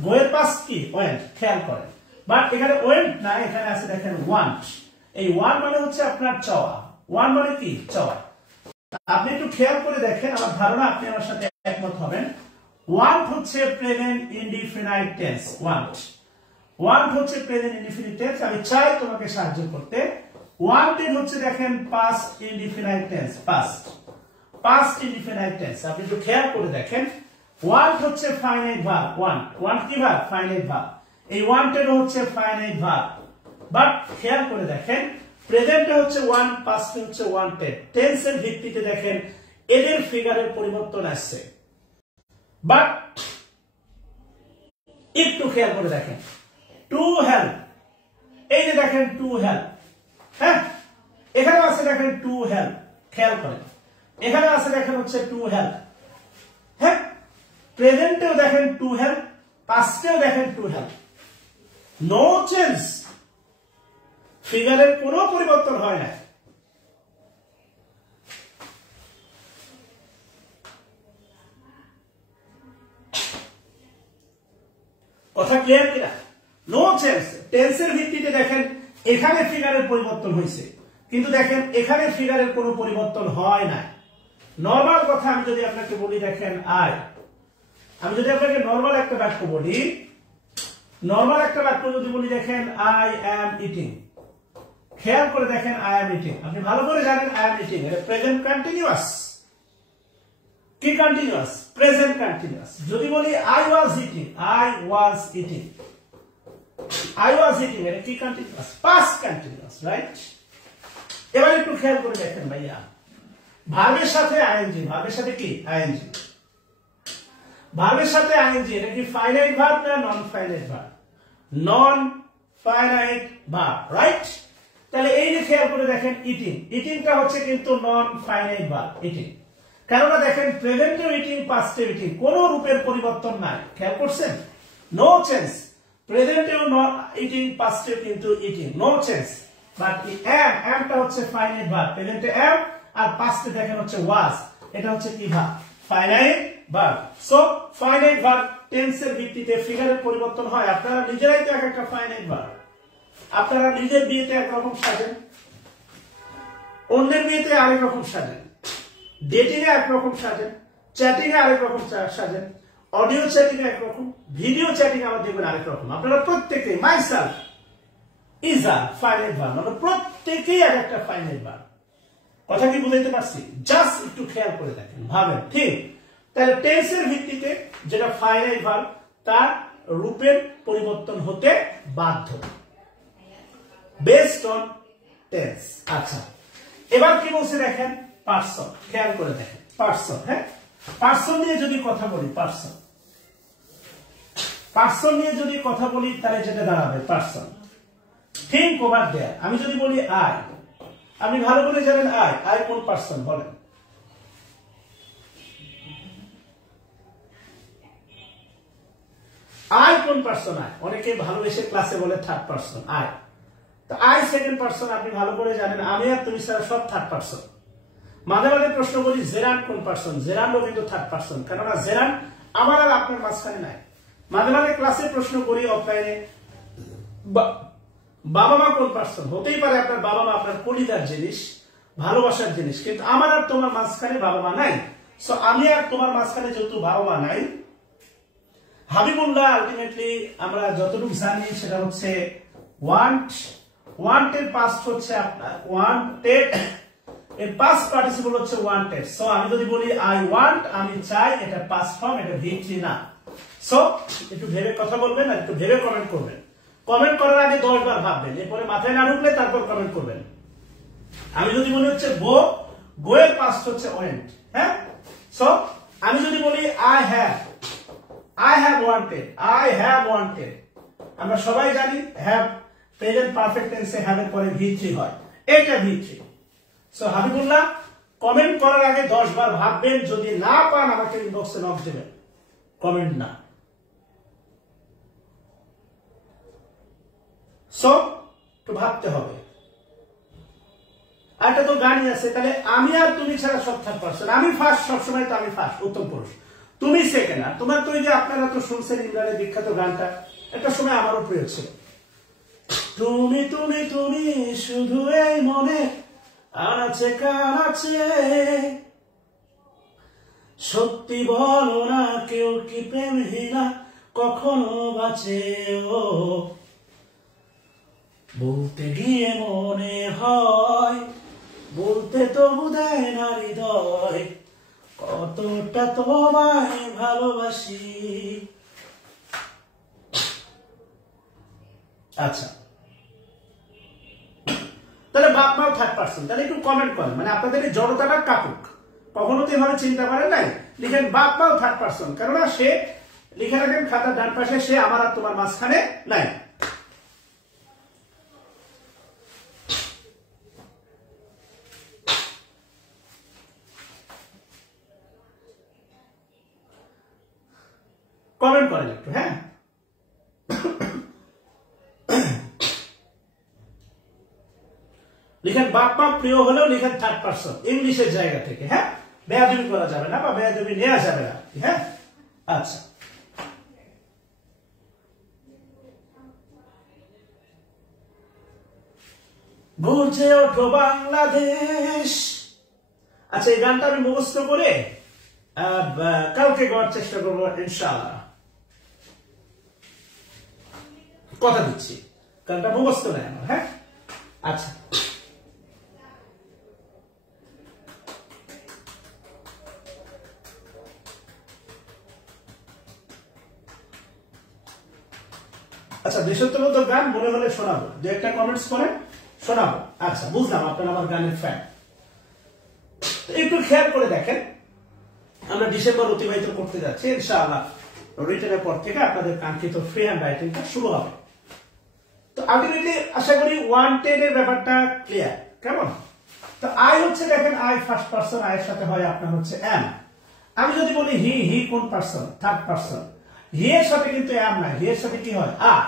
গো এর পাস্ট কি ওয়েন্ট, খেয়াল করেন। বাট এখানে ওয়েন্ট না, এখানে আছে দেখেন ওয়ান্ট। এই ওয়ান মানে হচ্ছে আপনার চাওয়া, ওয়ান মানে কি চাওয়া। আপনি একটু খেয়াল করে দেখেন, আমার ধারণা আপনি আমার সাথে একমত হবেন। ওয়ান্ট হচ্ছে present indefinite tense, want. Want হচ্ছে প্রেজেন্ট ইনডিফিনিট টেন্স, আমি চাই তোমাকে সাহায্য করতে। ওয়ান্টেড হচ্ছে দেখেন past indefinite tense, past indefinite tense. আপনি একটু খেয়াল করে দেখেন, ওয়ান্ট হচ্ছে ফাইনাইট ভার্ব, ওয়ান্ট কি ভার্ব, ফাইনাইট ভার্ব। এই ওয়ান্টেড হচ্ছে ফাইনাইট ভার্ব, বাট খেয়াল করে দেখেন প্রেজেন্টে হচ্ছে ওয়ান, পাস্টে হচ্ছে ওয়ান্টেড। টেন্সের ভিত্তিতে দেখেন এদের ফিগারের পরিবর্তন আসছে। বাট একটু খেয়াল করে দেখেন, টু হেল্প, এই যে দেখেন টু হেল্প, হ্যাঁ এখানে আছে দেখেন টু হেল্প, খেয়াল করেন এখানে আছে দেখেন হচ্ছে টু হেল্প, হ্যাঁ প্রেজেন্টেও দেখেন টু হেল্প, পাস্টেও দেখেন টু হেল্প, নো চেঞ্জ, ফিগারের কোনো পরিবর্তন হয় না। কথা ক্লিয়ার কিনা? No change. টেন্সের ভিত্তিতে দেখেন এখানে ফিগারের পরিবর্তন হয়েছে, কিন্তু দেখেন এখানে ফিগারের কোনো পরিবর্তন হয় না। নরমাল কথা আমি যদি আপনাকে বলি, দেখেন আমি যদি আপনাকে নরমাল একটা বাক্য বলি, নরমাল একটা বাক্য যদি বলি দেখেন আই অ্যাম ইটিং, খেয়াল করে দেখেন আই অ্যাম ইটিং, আপনি ভালো করে জানেন আই অ্যাম ইটিং এটা প্রেজেন্ট কন্টিনিউয়াস। কি কন্টিনিউয়াস? Present continuous. যদি বলি I was eating, I was eating, I was eating এটা কি কন্টিনিউয়াস? Past continuous, right? এবার একটু খেয়াল করে দেখেন ভাইয়া, ভার্বের সাথে আইএনজি, ভার্বের সাথে কি আইএনজি, ভার্বের সাথে আইএনজি এটা কি ফাইনাইট ভার্ব না নন finite verb? Non finite verb, right? তাহলে এই যে খেয়াল করে দেখেন ইটিং, ইটিংটা হচ্ছে কিন্তু নন ফাইনাইট ভার্ব, ইটিং। কেননা দেখেন প্রেজেন্টেও ইটিং, পাস্টেও ইটিং, কোন রূপের পরিবর্তন নাই, খেয়াল করছেন? No change. প্রেজেন্টেও ইটিং, পাস্টেও কিন্তু ইটিং, নো চেঞ্জ। বাট এমটা হচ্ছে ফাইনাইট ভার্ব, প্রেজেন্টে এম আর পাস্টে দেখেন হচ্ছে ওয়াজ, এটা হচ্ছে কি verb? Finite verb. So finite verb টেন্সের ভিত্তিতে ফিগারের পরিবর্তন হয়। আপনারা নিজেরাই তো একটা ফাইনাইট ভার্ব। আপনারা নিজের বিয়েতে একরকম সাজেন, অন্যের বিয়েতে আরেক রকম সাজেন, ডেটিং এ একরকম সাজেন, চ্যাটিং এ আরেক রকম সাজেন, অডিও চ্যাটিং এ একরকম, ভিডিও চ্যাটিং এ আবার দেখবেন আরেক রকম। আপনারা প্রত্যেকেই myself is a finite verb, মানে প্রত্যেকেই এক একটা ফাইনাইট ভার্ব। কথা কি বুঝাইতে পারছি? জাস্ট একটু খেয়াল করে দেখেন, ভাবেন, ঠিক? তাহলে টেন্সের ভিত্তিতে যেটা ফাইনাইট ভার্ব তার রূপের পরিবর্তন হতে বাধ্য, বেসড অন টেন্স। আচ্ছা, এবার কি বলছে দেখেন, পারসন, খেয়াল করে দেখেন পারসন। হ্যাঁ, পারসন নিয়ে যদি কথা বলি, পারসন নিয়ে যদি কথা বলি তাহলে যেটা দাঁড়াবে পারসন, থিংক ওভার দেয়ার। আমি যদি বলি আই, আপনি ভালো করে জানেন আই কোন পারসন বলেন? আই কোন পারসন? অনেকে ভালোবেসে ক্লাসে বলে থার্ড পারসন আই। তো আই সেকেন্ড পারসন, আপনি ভালো করে জানেন আমি আর তুমি ছাড়া সব থার্ড পারসন। মাঝে মাঝে প্রশ্ন করি জেরান্ড কোন পারসন? জেরান্ডও কিন্তু থার্ড পারসন, কেননা জেরান্ড আমার আর আপনার মাঝখানে নাই। মাঝে মাঝে ক্লাসে প্রশ্ন করি অফলাইনে, বাবা মা কোন পারসন? হতেই পারে আপনার বাবা মা আপনার কলিজার জিনিস, ভালোবাসার জিনিস, কিন্তু আমার আর তোমার মাঝখানে বাবা মা নাই। সো আমি আর তোমার মাঝখানে যেহেতু বাবা মা নাই, হাবিবুল্লাহ আলটিমেটলি আমরা যতটুকু জানি সেটা হচ্ছে ওয়ান্ট। ওয়ান্টের পাস্ট হচ্ছে আপনার ওয়ান্টেড, এর পাস্ট পার্টিসিপল হচ্ছে ওয়ান্টেড। সো আমি যদি বলি আই ওয়ান্ট, আমি চাই, এটা পাস্ট ফর্ম, এটা ভিত্তি না। সো একটু ভেবে কথা বলবেন আর একটু ভেবে কমেন্ট করবেন। কমেন্ট করার আগে 10 বার ভাববেন, এরপরে মাথায় না ঢুকলে তারপর কমেন্ট করবেন। আমি যদি বলি হচ্ছে গো, গো এর পাস্ট হচ্ছে ওয়েন্ট। হ্যাঁ, সো আমি যদি বলি আই হ্যাভ ওয়ান্টেড, আমরা সবাই জানি হ্যাভ প্রেজেন্ট পারফেক্ট টেন্সে হ্যাভ এর পরে ভিত্তি হয়, এটা ভিত্তি। সো হাবিবুল্লাহ কমেন্ট করার আগে 10 বার ভাববেন, যদি না পান আমাকে ইনবক্সে নক দেবেন, কমেন্ট না। সো একটু ভাবতে হবে। আর একটা তো গানই আছে, তাহলে আমি আর তুমি ছাড়া সব থার্ড পারসন, আমি ফার্স্ট, সবসময় তো আমি ফার্স্ট, উত্তম পুরুষ। তুমি সেকেন্ড। আর তোমার তো ওই যে আপনারা তো শুনছেন ইমরানের বিখ্যাত গানটা, একটা সময় আমারও প্রিয় ছিল। তুমি তুমি তুমি শুধু এই মনে আনাচে কানাচে, সত্যি বলো না কেউ কি প্রেমহীনা কখনো বাঁচে। ও বলতে গিয়ে মনে হয়, বলতে তবু দেয় না হৃদয়, কতটা তোমায় ভালোবাসি। আচ্ছা, তাহলে বাপ মাও থার্ড পার্সন, তাহলে একটু কমেন্ট করেন, মানে আপনাদের এই জড়তাটা কাটুক। কখনো তো এভাবে চিন্তা করেন নাই, লিখেন বাপ মাও থার্ড পার্সন, কেননা সে লিখে রাখেন খাতার ডান পাশে, সে আমার আর তোমার মাঝখানে নাই। কমেন্ট করেন একটু, হ্যাঁ। লিখেন বাপ মা প্রিয় হলেও লিখেন থার্ড পার্সন ইংলিশের জায়গা থেকে, হ্যাঁ। বেয়াদবি করা যাবে না বা বেয়াদবি নেওয়া যাবে না, হ্যাঁ। আচ্ছা, গর্জে ওঠো বাংলাদেশ। আচ্ছা, এই গানটা আমি মুখস্থ করে কালকে গাওয়ার চেষ্টা করবো ইনশাআল্লাহ, কথা দিচ্ছি। গানটা মুখস্থ নেই আমার, হ্যাঁ। আচ্ছা, আচ্ছা, দেশাত্মবোধক গান মনে হলে শোনাবো, দু একটা কমেন্টস করেন, শোনাবো। আচ্ছা, বুঝলাম আপনারা আমার গানের ফ্যান। একটু খেয়াল করে দেখেন, আমরা ডিসেম্বর অতিবাহিত করতে যাচ্ছি ইনশাআল্লাহ। রিটেনের পর থেকে আপনাদের কাঙ্ক্ষিত ফ্রি হ্যান্ড রাইটিংটা শুরু হবে। তো আলটিমেটলি আশা করি 110 এর ব্যাপারটা ক্লিয়ার, কেমন? তো আই হচ্ছে, দেখেন আই ফার্স্ট পারসন, আই এর সাথে হয় আপনার হচ্ছে এম। আমি যদি বলি হি, হি কোন পারসন? Third person. হি এর সাথে কিন্তু এম নাই, হি এর সাথে কি হয়? আর।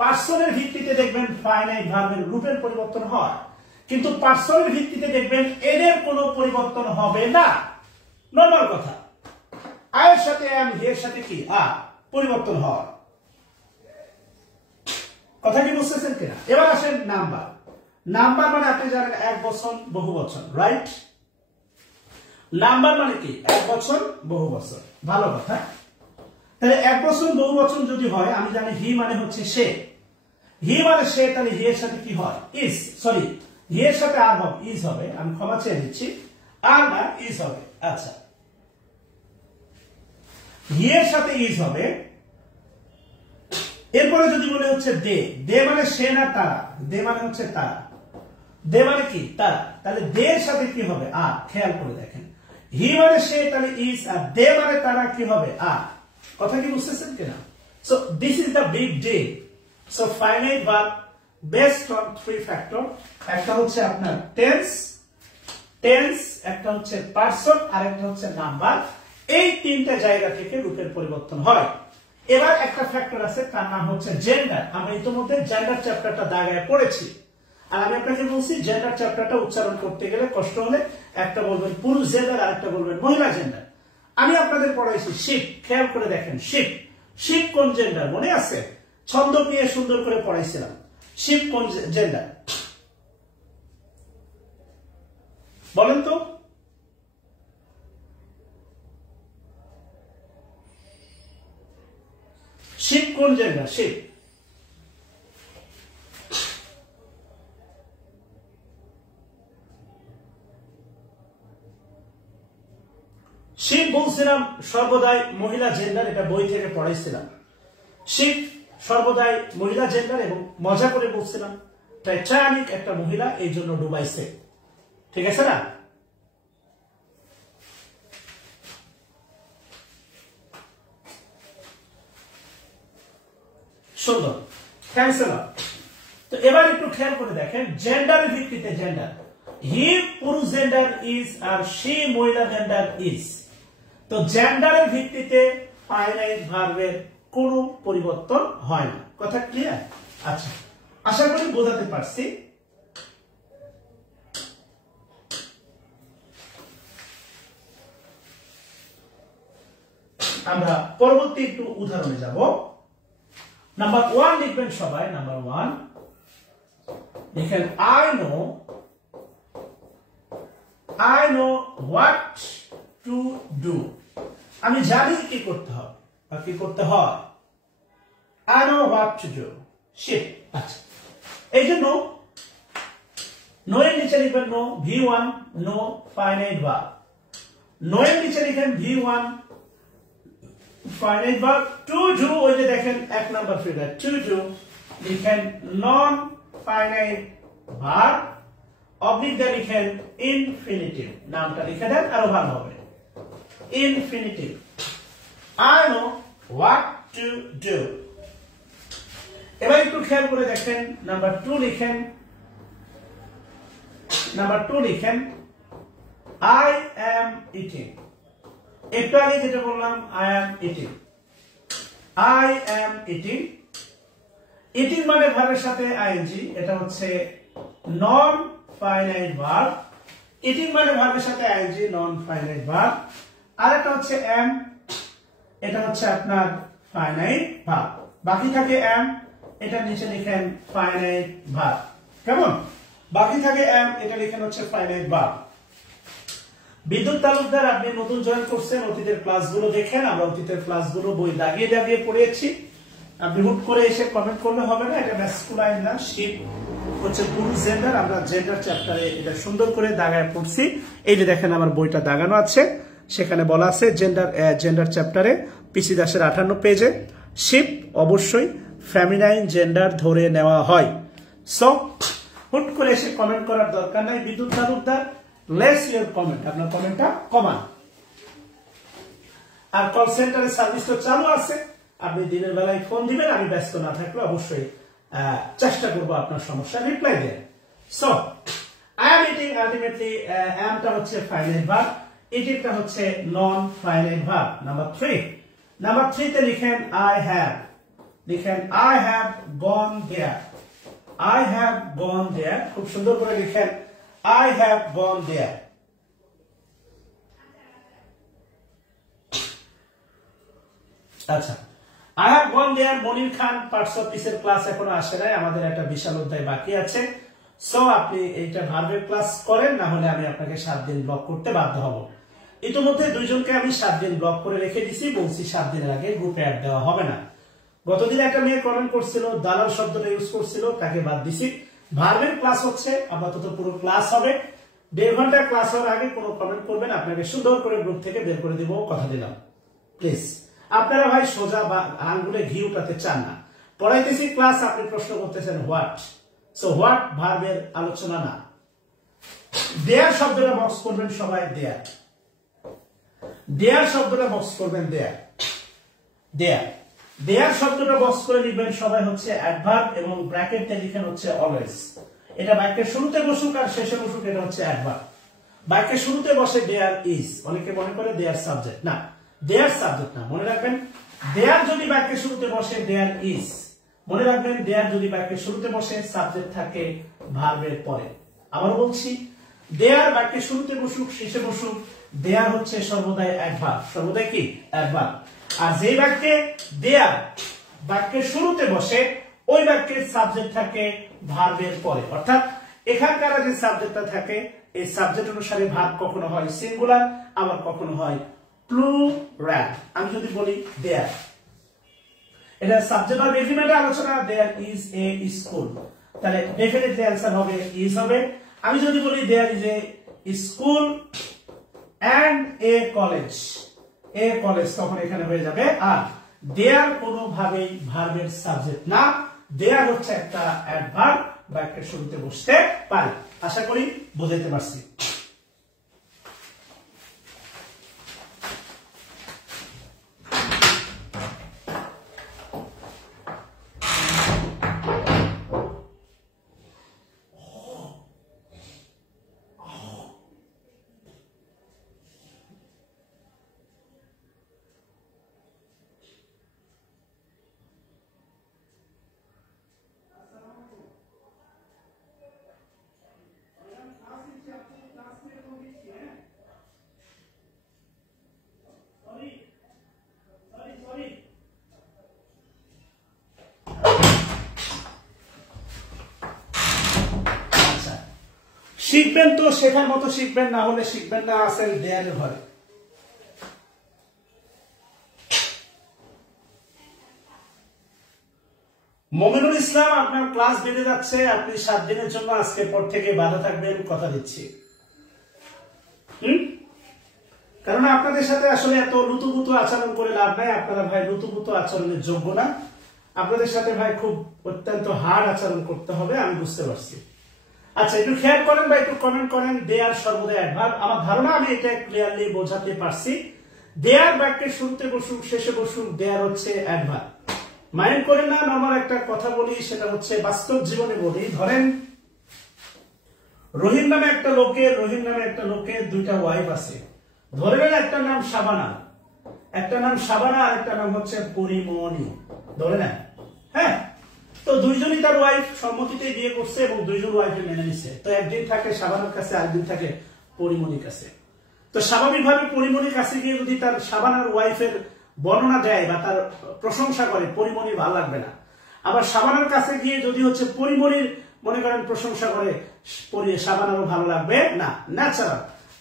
পার্সনের ভিত্তিতে দেখবেন ফাইনাইট ভার্বের রূপের পরিবর্তন হয়, কিন্তু পার্সনের ভিত্তিতে দেখবেন এদের কোনো পরিবর্তন হবে না। নরমাল কথা। আই এর সাথে এম, হি এর সাথে কি? আর পরিবর্তন হয়। কথা কি বুঝতেছেন কিনা? এবার আসেন নাম্বার। নাম্বার মানে আপনি জানেন এক বচন বহু বচন, রাইট? নাম্বার মানে কি? এক বচন বহু বচন। ভালো কথা। তাহলে এক বচন বহু বচন যদি হয়, আমি জানি হি মানে হচ্ছে সে, হি মানে সে, তাহলে হি এর সাথে কি হয়? ইজ। সরি, হি এর সাথে আর হবে, ইজ হবে। আমি ক্ষমা চেয়ে দিচ্ছি, আর না ইজ হবে। আচ্ছা, হি এর সাথে ইজ হবে। এরপরে যদি বলে হচ্ছে দে, দে মানে সে না তারা, দে মানে হচ্ছে তারা, দে মানে কি? তারা। তাহলে দে এর সাথে কি হবে? আর। খেয়াল করে দেখেন, হি মানে সে, তাহলে ইজ, আর দে মানে তারা কি হবে? আর। কথা কি বুঝতেছেন কিনা? So this is the big day. So finite verb based on 3 factor. একটা হচ্ছে আপনার টেন্স, একটা হচ্ছে পারসন, আর একটা হচ্ছে নাম্বার। এই তিনটা জায়গা থেকে রূপের পরিবর্তন হয়। এবার একটা ফ্যাক্টর আছে, তার নাম হচ্ছে জেন্ডার। আমরা ইতিমধ্যে জেন্ডার চ্যাপ্টারটা দাগায় পড়েছি, আর আমি আপনাকে বলছি জেন্ডার চ্যাপ্টারটা উচ্চারণ করতে গেলে কষ্ট হলে একটা বলবেন পুরুষ জেন্ডার, আর একটা বলবেন মহিলা জেন্ডার। আমি আপনাদের পড়াইছি শিপ। খেয়াল করে দেখেন, শিপ, শিপ কোন জেন্ডার মনে আছে? ছন্দ নিয়ে সুন্দর করে পড়াইছিলাম। শিপ কোন জেন্ডার বলেন তো? শিপ কোন জেন্ডার? শিপ। শিপ বলছিলাম সর্বদাই মহিলা জেন্ডার, এটা বই থেকে পড়াইছিলাম। শিপ সর্বদাই মহিলা জেন্ডার, এবং মজা করে বলছিলাম টাইটানিক একটা মহিলা, এই জন্য ডুবাইছে। ঠিক আছে না? সুন্দর, ক্যান্সেল। তো এবার একটু খেয়াল করে দেখেন, জেন্ডারের ভিত্তিতে জেন্ডার, হি পুরুষ জেন্ডার ইজ, আর সে মহিলা জেন্ডার ইজ। তো জেন্ডারের ভিত্তিতে ফাইনাইট ভার্বের কোনো পরিবর্তন হয় না। কথা ক্লিয়ার? আচ্ছা, আশা করি বোঝাতে পারছি। আমরা পরবর্তী একটু উদাহরণে যাব। নাম্বার 1 লিখবেন সবাই। নাম্বার 1 লিখেন I know what to do। আমি জানি কি করতে হবে বা কি করতে হয়। I know what to do। Shit. আচ্ছা, এই জন্য নো এর নিচে লিখবেন no, V1 no finite verb. No এর নিচে লিখেন V1 finite verb. To do, ওই যে দেখেন 1 নাম্বার ফিগার, টু ডু লিখেন নন ফাইনাইট ভার্ব। অবলিক দিয়ে লিখেন ইনফিনিটিভ। নামটা লিখে দেন, আরো ভালো হবে। Infinitive. I know what to do। এবার একটু খেয়াল করে দেখেন, নাম্বার 2 লিখেন। নাম্বার 2 লিখেন I am eating। একটু আগে যেটা বললাম I am eating। I am eating। eating মানে ভার্বের সাথে ing, এটা হচ্ছে নন ফাইনাইট ভার্ব। eating মানে ভার্বের সাথে ing, নন ফাইনাইট ভার্ব। আর একটা হচ্ছে am, এটা হচ্ছে আপনার ফাইনাইট ভার্ব। বাকি থাকে am, এটা নিচে লিখেন ফাইনাইট ভার্ব। কেমন? বাকি থাকে am, এটা লিখেন হচ্ছে ফাইনাইট ভার্ব। বিদ্যুৎ তালুকদার, আপনি নতুন জয়েন করছেন, অতীতের ক্লাসগুলো দেখেন। আমরা অতীতের ক্লাসগুলো বই দাগিয়ে দাগিয়ে পড়িয়েছি। আপনি হুট করে এসে কমেন্ট করলে হবে না। এটা ম্যাসকুলাইন না, শিপ হচ্ছে পুরো জেন্ডার। আমরা জেন্ডার চ্যাপ্টারে এটা সুন্দর করে দাগায় পড়ছি। এই যে দেখেন আমার বইটা দাগানো আছে, সেখানে বলা আছে জেন্ডার চ্যাপ্টারে পিসি দাসের 58 পেজে শিপ অবশ্যই ফেমিনাইন জেন্ডার ধরে নেওয়া হয়। সো হুট করে এসে কমেন্ট করার দরকার নাই। বিদ্যুৎ তালুকদার, লেস ইউর কমেন্ট, আপনার কমেন্টটা কমান। আর কল সেন্টারের সার্ভিস তো চালু আছে, আপনি দিনের বেলায় ফোন দিবেন। আমি ব্যস্ত না থাকলে অবশ্যই চেষ্টা করবো আপনার সমস্যা রিপ্লাই দেন। So I am eating, ultimately আমটা হচ্ছে ফাইনাইট ভার্ব, ইটিংটা হচ্ছে non finite verb. Number 3, number 3 তে লিখেন I have। লিখেন I have gone there। I have gone there। খুব সুন্দর করে লিখেন I have gone there। আচ্ছা, I have gone there। Monir Khan, parts of স্পিচের ক্লাস এখনো আসে নাই, আমাদের একটা বিশাল অধ্যায় বাকি আছে। সো আপনি এইটা ভার্বের ক্লাস করেন, না হলে আমি আপনাকে 7 দিন ব্লক করতে বাধ্য হব। ইতিমধ্যে দুইজনকে আমি 7 দিন ব্লক করে রেখে দিছি, বলছি 7 দিনের আগে গ্রুপে অ্যাড দেওয়া হবে না। গতদিন একটা মেয়ে কমেন্ট করছিল, দালাল শব্দটা ইউজ করছিল, তাকে বাদ দিছি। ভার্বের ক্লাস হচ্ছে আপাতত পুরো ক্লাস হবে। 1.5 ঘন্টা ক্লাস হওয়ার আগে কোনো কমেন্ট করবেন, আপনাকে সুন্দর করে গ্রুপ থেকে বের করে দিব, কথা দিলাম। প্লিজ, আপনারা ভাই সোজা বা আঙ্গুলে ঘি উঠাতে চান না। পড়াইতেছি ক্লাস, আপনি প্রশ্ন করতেছেন হোয়াট। সো হোয়াট ভার্বের আলোচনা না। দেয়ার শব্দটা বক্স করবেন সবাই, দেয়ার। দেয়ার শব্দটা বক্স করবেন, দেয়ার। দেয়ার দেয়ার শব্দটা বক্স করে লিখবেন সবাই হচ্ছে অ্যাডভার্ব, এবং ব্র্যাকেটে লিখেন হচ্ছে অলওয়েজ। এটা বাক্যের শুরুতে বসুক আর শেষে বসুক, এটা হচ্ছে অ্যাডভার্ব। বাক্যের শুরুতে বসে দেয়ার ইজ, অনেকে মনে করে দেয়ার সাবজেক্ট, না, দেয়ার সাবজেক্ট না। মনে রাখবেন, দেয়ার যদি বাক্যের শুরুতে বসে দেয়ার ইজ। মনে রাখবেন, দেয়ার যদি বাক্যের শুরুতে বসে সাবজেক্ট থাকে ভার্বের পরে। আবার বলছি, দেয়ার বাক্যের শুরুতে বসুক শেষে বসুক, দেয়ার হচ্ছে সর্বদাই অ্যাডভার্ব। সর্বদাই কি? অ্যাডভার্ব। আর যে বাক্যে দেয়ার বাক্যের শুরুতে বসে, ওই বাক্যের সাবজেক্ট থাকে ভার্বের পরে। অর্থাৎ এখানকার যে সাবজেক্টটা থাকে, এই সাবজেক্ট অনুসারে ভার্ব কখনো হয় সিঙ্গুলার, আবার কখনো হয় প্লুরাল। আমি যদি বলি দেয়ার, এটা সাবজেক্ট বা এগ্রিমেন্টের আলোচনা, দেয়ার ইজ এ স্কুল, তাহলে ডেফিনেটলি অ্যান্সার হবে ইজ হবে। আমি যদি বলি there is a school and a college, a college, তখন এখানে হয়ে যাবে আর। দেয়ার কোনোভাবেই ভার্বের সাবজেক্ট না, দেয়ার হচ্ছে একটা অ্যাডভার্ব, বাক্যের শুরুতে বসতে পারে। আশা করি বুঝাইতে পারছি। শিখবেন তো শেখার মতো শিখবেন, না হলে শিখবেন না, আছেন দেয়ালের ঘরে। মমিনুল ইসলাম, আপনার ক্লাস বেড়ে যাচ্ছে, আপনি 7 দিনের জন্য আজকের পর থেকে বাধা থাকবেন, কথা দিচ্ছি। কারণ আপনাদের সাথে আসলে এত লুতুপুতু আচরণ করে লাভ নাই, আপনারা ভাই লুতুপুতু আচরণের যোগ্য না, আপনাদের সাথে ভাই খুব অত্যন্ত হার্ড আচরণ করতে হবে, আমি বুঝতে পারছি। আচ্ছা, একটু খেয়াল করেন বা একটু কমেন্ট করেন, দেয়ার সর্বদা অ্যাডভার্ব। আমার ধারণা আমি এটা ক্লিয়ারলি বোঝাতে পারছি। দেয়ার বাক্যের শুরুতে বসুক শেষে বসুক, দেয়ার হচ্ছে অ্যাডভার্ব। মাইন্ড করেন না, নরমাল একটা কথা বলি, সেটা হচ্ছে বাস্তব জীবনে বলি। ধরেন রহিম নামে একটা লোকের 2টা ওয়াইফ আছে। ধরে নেন একটা নাম শাবানা, আর একটা নাম হচ্ছে পরিমণি, ধরে নেন। হ্যাঁ, তো দুইজনই তার ওয়াইফ সম্মতিতে বিয়ে করছে এবং দুইজন ওয়াইফে মেনে নিচ্ছে। তো একদিন থাকে শাবানার কাছে, আরেকদিন থাকে পরিমণির কাছে। তো স্বাভাবিকভাবে পরিমণির কাছে গিয়ে যদি তার শাবানার ওয়াইফের বর্ণনা দেয় বা তার প্রশংসা করে, পরিমণির ভালো লাগবে না। আবার শাবানার কাছে গিয়ে যদি হচ্ছে পরিমণির মনে করেন প্রশংসা করে, শাবানারও ভালো লাগবে না। ন্যাচারাল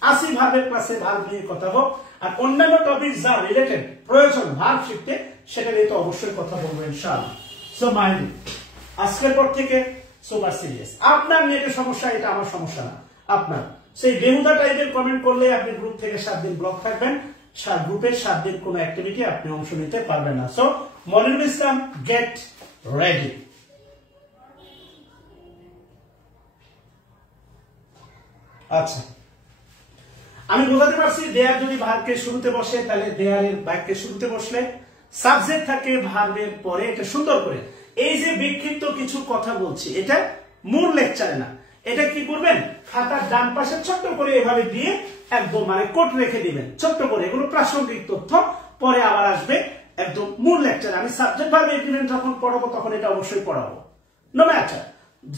80 ভার্বের ক্লাসে ভার্ব নিয়ে কথা হোক, আর অন্যান্য টপিক যা রিলেটেড প্রয়োজন ভার্ব শিখতে, সেটা নিয়ে তো অবশ্যই কথা বলবো ইনশাআল্লাহ। সো মাইন্ড আজকের পর থেকে সুপার সিরিয়াস। আপনার নেটের সমস্যা, এটা আমার সমস্যা না, আপনার। সেই বেহুদা টাইপের কমেন্ট করলে আপনি গ্রুপ থেকে 7 দিন ব্লক থাকবেন, গ্রুপের 7 দিন কোনো অ্যাক্টিভিটি আপনি অংশ নিতে পারবেন না। সো মনিরুল ইসলাম, গেট রেডি। আচ্ছা, আমি বোঝাতে পারছি, দেয়ার যদি ভার্বের শুরুতে বসে, তাহলে দেয়ারের বাক্যের শুরুতে বসলে সাবজেক্ট থাকে ভার্বের পরে। এটা সুন্দর করে, এই যে বিক্ষিপ্ত কিছু কথা বলছি, এটা মূল লেকচারে না, এটা কি করবেন, খাতার ডান পাশে ছোট্ট করে এভাবে দিয়ে একদম মানে কোট রেখে দিবেন ছোট্ট করে। এগুলো প্রাসঙ্গিক তথ্য, পরে আবার আসবে একদম মূল লেকচারে। আমি সাবজেক্ট ভার্ব এগ্রিমেন্ট যখন পড়াবো তখন এটা অবশ্যই পড়াবো, no matter.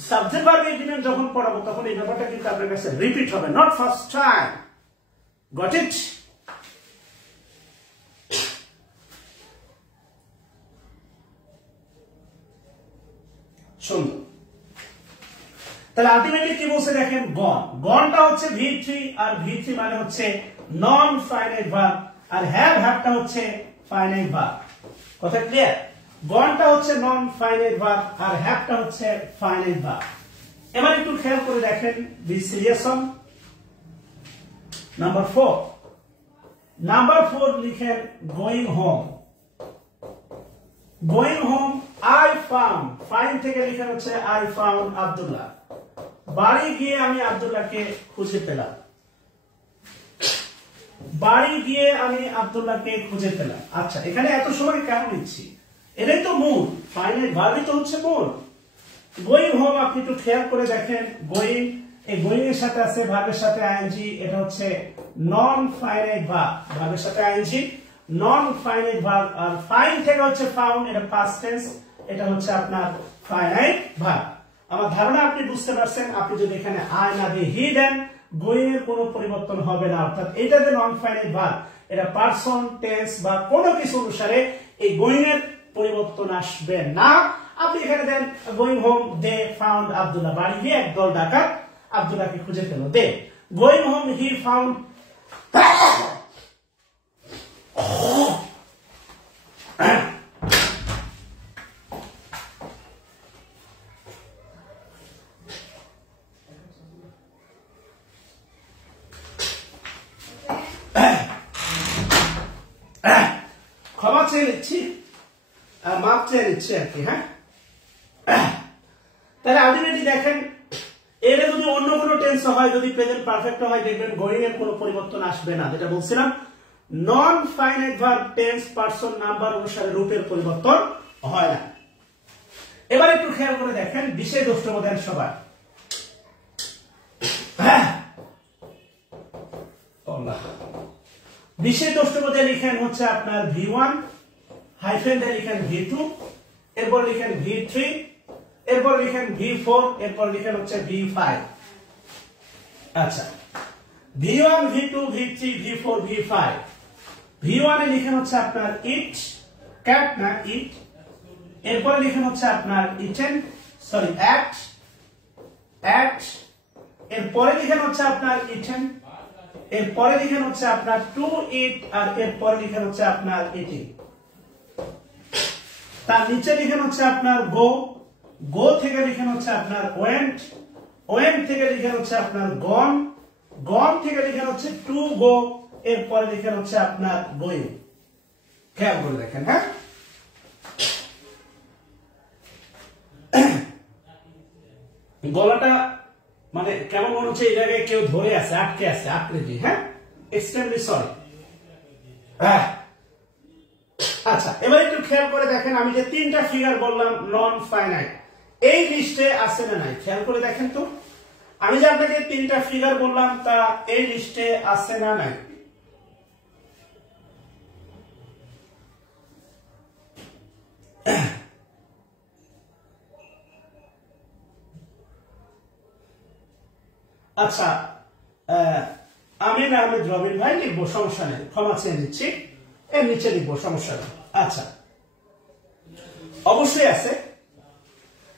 Subject verb agreement যখন পড়াবো তখন এই ব্যাপারটা কিন্তু আপনার কাছে রিপিট হবে, not first time. Got it? সুন্দর। তাহলে আলটিমেটলি কি বলছে দেখেন, গনটা হচ্ছে V3, আর V3 মানে হচ্ছে নন ফাইনাইট ভার্ব, আর হ্যাভটা হচ্ছে ফাইনাইট ভার্ব। কথা ক্লিয়ার? গনটা হচ্ছে নন ফাইনাইট ভার্ব, আর হ্যাভটা হচ্ছে ফাইনাইট ভার্ব। এবার একটু খেয়াল করে দেখেন, be serious on number 4। Number 4 লিখেন going home. Going home, I found, fine থেকে লিখেন হচ্ছে আই ফাউন্ড আব্দুল্লাহ। বাড়ি গিয়ে আমি আব্দুল্লাহকে খুঁজে পেলাম। আচ্ছা, এখানে এত সময় কেন নিচ্ছি? এটাই তো মূল, ফাইনাইট ভার্বই তো হচ্ছে মূল। গোয়িং হোম আপনি একটু খেয়াল করে দেখেন, গোয়িং, এই গোয়িং এর সাথে আছে ভার্বের সাথে আইএনজি, এটা হচ্ছে নন ফাইনাইট ভার্ব, ভার্বের সাথে আইএনজি নন ফাইনাইট ভার্ব। আর ফাইন থেকে হচ্ছে ফাউন্ড, এটা পাস্ট টেন্স, এটা হচ্ছে আপনার ফাইনাইট ভার্ব। আমার ধারণা আপনি বুঝতে পারছেন। আপনি যদি এখানে আই না দিয়ে হি দেন, গোয়িং এর কোনো পরিবর্তন হবে না, অর্থাৎ এটা যে নন ফাইনাইট ভার্ব, এটা পারসন, টেন্স বা কোনো কিছু অনুসারে এই গোয়িং এর পরিবর্তন আসবে না। আপনি এখানে দেন going home they found Abdullah, বাড়ি গিয়ে একদল ডাকাত আব্দুল্লাহকে খুঁজে পেল। They going home he found ক্ষমা চেয়ে নিচ্ছি, মাপ চেয়ে নিচ্ছি আর কি। হ্যাঁ, তাহলে আলটিমেটলি দেখেন, এর যদি অন্য কোনো টেন্স হয়, যদি প্রেজেন্ট পারফেক্ট হয়, দেখবেন গোয়িং এর কোনো পরিবর্তন আসবে না। যেটা বলছিলাম, নন finite verb tense person number অনুসারে রূপের পরিবর্তন হয় না। এবার একটু খেয়াল করে দেখেন, বিশেষ দ্রষ্টব্য দেন সবাই। বিশেষ দ্রষ্টব্য দিয়ে লিখেন হচ্ছে আপনার V1, হাইফেন দিয়ে লিখেন V2, এরপর লিখেন V3, এরপর লিখেন V4, এরপর লিখেন হচ্ছে V5। আচ্ছা, V1, V2, V3, V4, V5। V1 এ লিখেন হচ্ছে আপনার ইট, ক্যাট না ইট, এরপর লিখেন হচ্ছে আপনার ইটেন, সরি অ্যাট, এরপরে লিখেন হচ্ছে আপনার ইথেন, এরপরে লিখেন হচ্ছে আপনার টু ইট, আর এরপরে লিখেন হচ্ছে আপনার ইটিং। তার নিচে লিখেন হচ্ছে আপনার গো, গো থেকে লিখেন হচ্ছে আপনার ওয়েন্ট, ওয়েন্ট থেকে লিখেন হচ্ছে আপনার গন, গন থেকে লিখেন হচ্ছে টু গো, এরপরে লিখেন হচ্ছে আপনার গোয়িং। খেয়াল করে দেখেন। হ্যাঁ, গলাটা মানে কেমন মনে হচ্ছে এই জায়গায় কেউ ধরে আছে, আটকে আছে, আকৃতি। হ্যাঁ, এক্সট্রিমলি সরি। আচ্ছা, এবার একটু খেয়াল করে দেখেন, আমি যে তিনটা ফিগার বললাম নন ফাইনাইট, এই লিস্টে আছে না নাই? খেয়াল করে দেখেন তো, আমি যে আপনাকে তিনটা ফিগার বললাম তা এই লিস্টে আছে না নাই? আচ্ছা, আমির আহমেদ রবিন ভাই লিখবো, সমস্যা নেই, ক্ষমা চেয়ে নিচ্ছি, এর নিচে লিখবো, সমস্যা নেই। আচ্ছা, অবশ্যই আছে।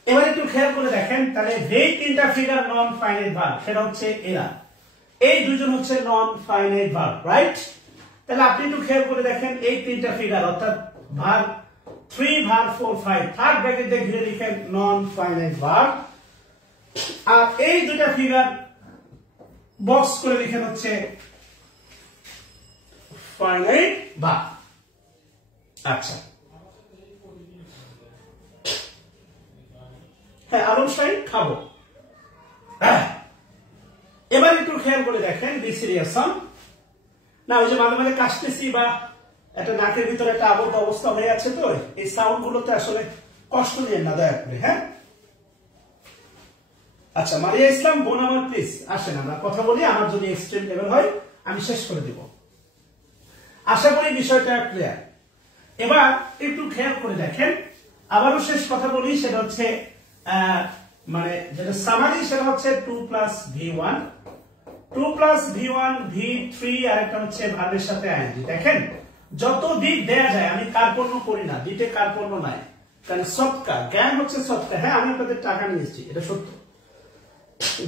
এবার একটু খেয়াল করে দেখেন, তাহলে যেই তিনটা ফিগার নন ফাইনাইট ভার্ব, সেটা হচ্ছে এরা, এই দুজন হচ্ছে নন ফাইনাইট ভার্ব, রাইট? তাহলে আপনি একটু খেয়াল করে দেখেন, এই তিনটা ফিগার অর্থাৎ ভার্ব 3, ভার্ব 4, 5 থার্ড ব্র্যাকেট দিয়ে ঘিরে লিখেন নন ফাইনাইট ভার্ব, আর এই দুটা ফিগার বক্স করে লিখেন হচ্ছে ফাইনাইট ভার্ব। আচ্ছা, হ্যাঁ, আলম সাহেব খাবো। এবার একটু খেয়াল করে দেখেন, বি সিরিয়াস না, ওই যে মাঝে মাঝে কাশতেছি বা একটা নাকের ভিতরে একটা আবদ্ধ অবস্থা হয়ে আছে, তো এই সাউন্ড গুলোতে আসলে কষ্ট নিয়ে না, দয়া করে। হ্যাঁ, আচ্ছা, মারিয়া ইসলাম বোন আমার প্লিজ আসেন, আমরা কথা বলি, আমার যদি এক্সট্রিম লেভেল হয় আমি শেষ করে দিব। আশা করি বিষয়টা ক্লিয়ার। এবার একটু খেয়াল করে দেখেন, আবারও শেষ কথা বলি, সেটা হচ্ছে মানে যেটা সামারি, সেটা হচ্ছে 2 plus V1, 2 plus V1 V3, আর একটা হচ্ছে ভার্বের সাথে আইএনজি। দেখেন, যত দিক দেয়া যায়, আমি কার্পণ্য করি না, দিতে কার্পণ্য নাই, কারণ সৎকা জ্ঞান হচ্ছে সৎকা। হ্যাঁ, আমি আপনাদের টাকা নিয়ে এসেছি, এটা সত্য।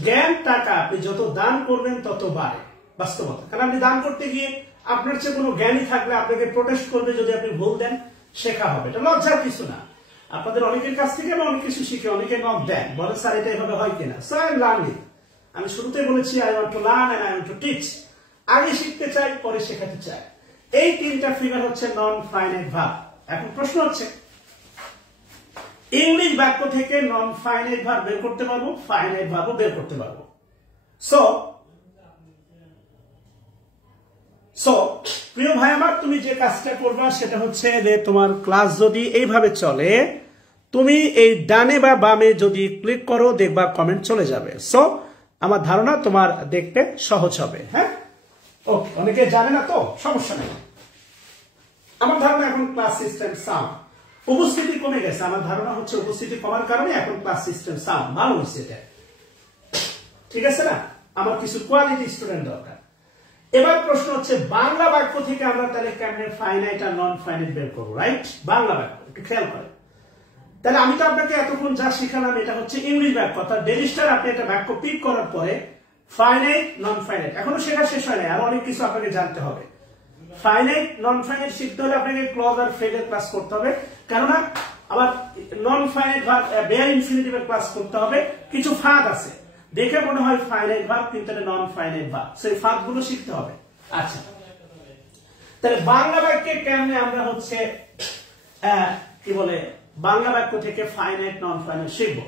জ্ঞান, টাকা আপনি যত দান করবেন তত বাড়ে, বাস্তবতা। কারণ আপনি দান করতে গিয়ে আপনার চেয়ে কোনো জ্ঞানী থাকলে আপনাকে প্রোটেস্ট করবে যদি আপনি ভুল দেন, শেখা হবে, এটা লজ্জার কিছু না। আপনাদের অনেকের কাছ থেকে আমি অনেক কিছু শিখে, অনেকে নক দেন, বলে স্যার এটা এভাবে হয় কিনা। স্যার আই লার্নিং, আমি শুরুতে বলেছি I want to learn and I want to teach, আগে শিখতে চাই, পরে শেখাতে চাই। এই তিনটা ফিগার হচ্ছে নন ফাইনাইট ভার্ব। এখন প্রশ্ন হচ্ছে, ইংলিশ বাক্য থেকে নন ফাইনাইট ভার্ব বের করতে পারবো, ফাইনাইট ভার্বও বের করতে পারবো। সো প্রিয় ভাই আমার, তুমি যে কাজটা করবা সেটা হচ্ছে যে তোমার ক্লাস যদি এইভাবে চলে, তুমি এই ডানে বা বামে যদি ক্লিক করো, দেখবা কমেন্ট চলে যাবে। সো আমার ধারণা তোমার দেখতে সহজ হবে। হ্যাঁ, ওকে, অনেকে জানে না তো, সমস্যা নেই। আমার ধারণা এখন ক্লাস সিস্টেম সাউন্ড, উপস্থিতি কমে গেছে, আমার ধারণা হচ্ছে উপস্থিতি কমার কারণে এখন ক্লাস সিস্টেম সাউন্ড ভালো হচ্ছে, এটা ঠিক আছে না? আমার কিছু কোয়ালিটি স্টুডেন্ট দরকার। এবার প্রশ্ন হচ্ছে, বাংলা বাক্য থেকে আমরা তাহলে কেমনে ফাইনাইট আর নন ফাইনাইট বের করবো, রাইট? বাংলা বাক্য একটু খেয়াল করে। তাহলে আমি তো আপনাকে এতক্ষণ যা শিখালাম এটা হচ্ছে ইংলিশ বাক্য, অর্থাৎ ডেলিস্টার আপনি একটা বাক্য পিক করার পরে ফাইনাইট, নন ফাইনাইট, এখনো শেখা শেষ হয় না, আরো অনেক কিছু আপনাকে জানতে হবে। ফাইনাইট, নন ফাইনাইট শিখতে হলে আপনাকে ক্লজ আর ফ্রেজের ক্লাস করতে হবে, কেননা আবার নন ফাইনাইট ভার্ব বেয়ার ইনফিনিটিভের ক্লাস করতে হবে, কিছু ফাঁক আছে, দেখে মনে হয় ফাইনাইট ভার্ব কিন্তু এটা নন ফাইনাইট ভার্ব, সেই ফাঁকগুলো শিখতে হবে। আচ্ছা, তাহলে বাংলা বাক্যে কেমনে আমরা হচ্ছে কি বলে বাংলা বাক্য থেকে ফাইনাইট, নন ফাইনাইট শিখবো।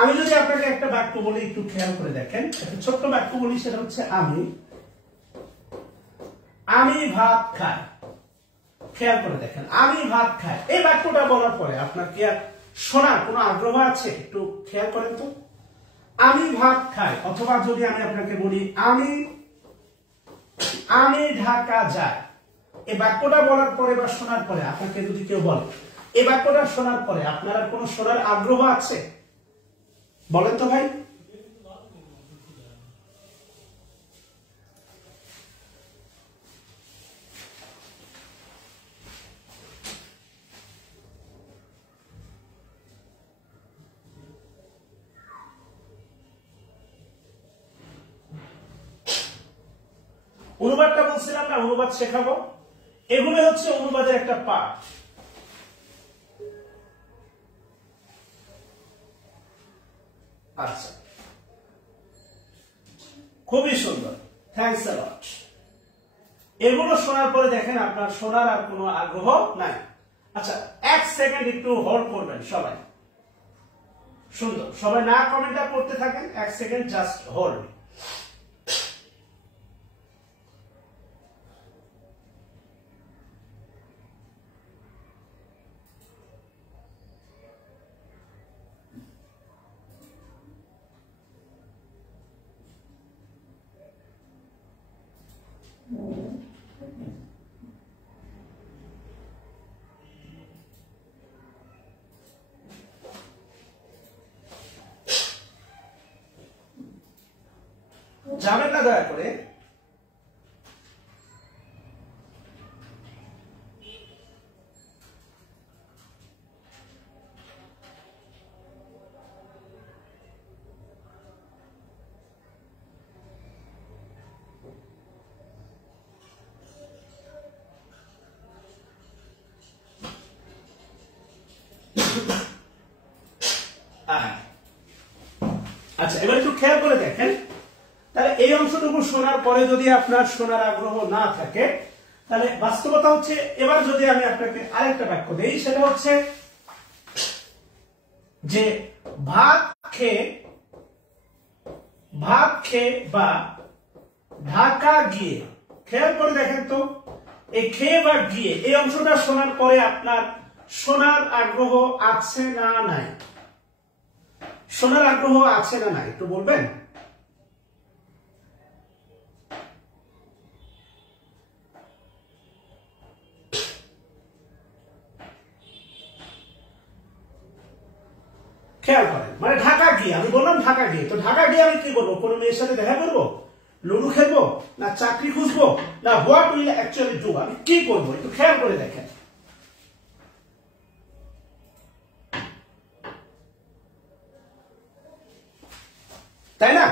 আমি যদি আপনাকে একটা বাক্য বলি, একটু খেয়াল করে দেখেন, একটা ছোট্ট বাক্য বলি, সেটা হচ্ছে আমি ভাত খাই। খেয়াল করে দেখেন, আমি ভাত খাই, এই বাক্যটা বলার পরে আপনার কি আর শোনার কোনো আগ্রহ আছে? একটু খেয়াল করেন তো, আমি ভাত খাই। অথবা যদি আমি আপনাকে বলি আমি ঢাকা যাই, এই বাক্যটা বলার পরে বা শোনার পরে আপনাকে যদি কেউ বলে এই বাক্যটা শোনার পরে আপনার আর কোনো শোনার আগ্রহ আছে? বলেন তো ভাই। অনুবাদটা বলছিলাম না, অনুবাদ শেখাবো। এগুলো হচ্ছে অনুবাদের একটা পার্ট। আচ্ছা, খুবই সুন্দর, থ্যাংকস আ লট। এগুলো শোনার পরে দেখেন আপনার শোনার আর কোনো আগ্রহ নাই। আচ্ছা, এক সেকেন্ড একটু হোল্ড করবেন সবাই। সুন্দর, সবাই না কমেন্টটা করতে থাকেন, এক সেকেন্ড জাস্ট হোল্ড। যাবেন না দয়া করে। আচ্ছা, এবার একটু খেয়াল করে দেখেন। তাহলে এই অংশটুকু শোনার পরে যদি আপনার শোনার আগ্রহ না থাকে, তাহলে বাস্তবতা হচ্ছে, এবার যদি আমি আপনাকে আরেকটা বাক্য দেই, সেটা হচ্ছে যে ভাত খেয়ে বা ঢাকা গিয়ে। খেয়াল করে দেখেন তো, এই খেয়ে বা গিয়ে এই অংশটা শোনার পরে আপনার শোনার আগ্রহ আছে না নাই? শোনার আগ্রহ আছে না নাই একটু বলবেন? খেয়াল করেন, মানে ঢাকা গিয়ে, আমি বললাম ঢাকা গিয়ে, তো ঢাকা গিয়ে আমি কি করবো? কোনো মেয়ের সাথে দেখা করবো, লুডু খেলবো, না চাকরি খুঁজবো, না হোয়াট উইল অ্যাকচুয়ালি ডু, আমি কি করবো একটু খেয়াল করে দেখেন। তাই না?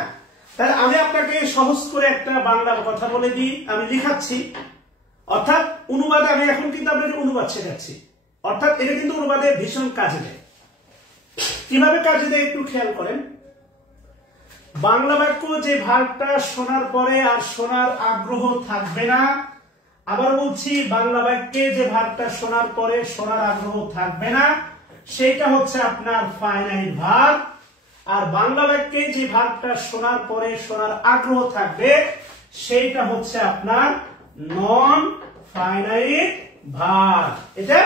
তাহলে আমি আপনাকে সহজ করে একটা বাংলার কথা বলে দিই, আমি লিখাচ্ছি, অর্থাৎ অনুবাদে আমি এখন কিন্তু আপনাকে অনুবাদ শেখাচ্ছি, অর্থাৎ এটা কিন্তু অনুবাদে ভীষণ কাজে দেয়। কিভাবে কাজে দেয় একটু খেয়াল করেন। বাংলা বাক্য যে ভাগটা শোনার পরে আর শোনার আগ্রহ থাকবে না, আবার বলছি, বাংলা বাক্যে যে ভাগটা শোনার পরে শোনার আগ্রহ থাকবে না, সেটা হচ্ছে আপনার ফাইনাইট ভাগ। আর বাংলা বাক্যে যে ভাগটা শোনার পরে শোনার আগ্রহ থাকবে, সেইটা হচ্ছে আপনার নন ফাইনাইট ভাগ। এটা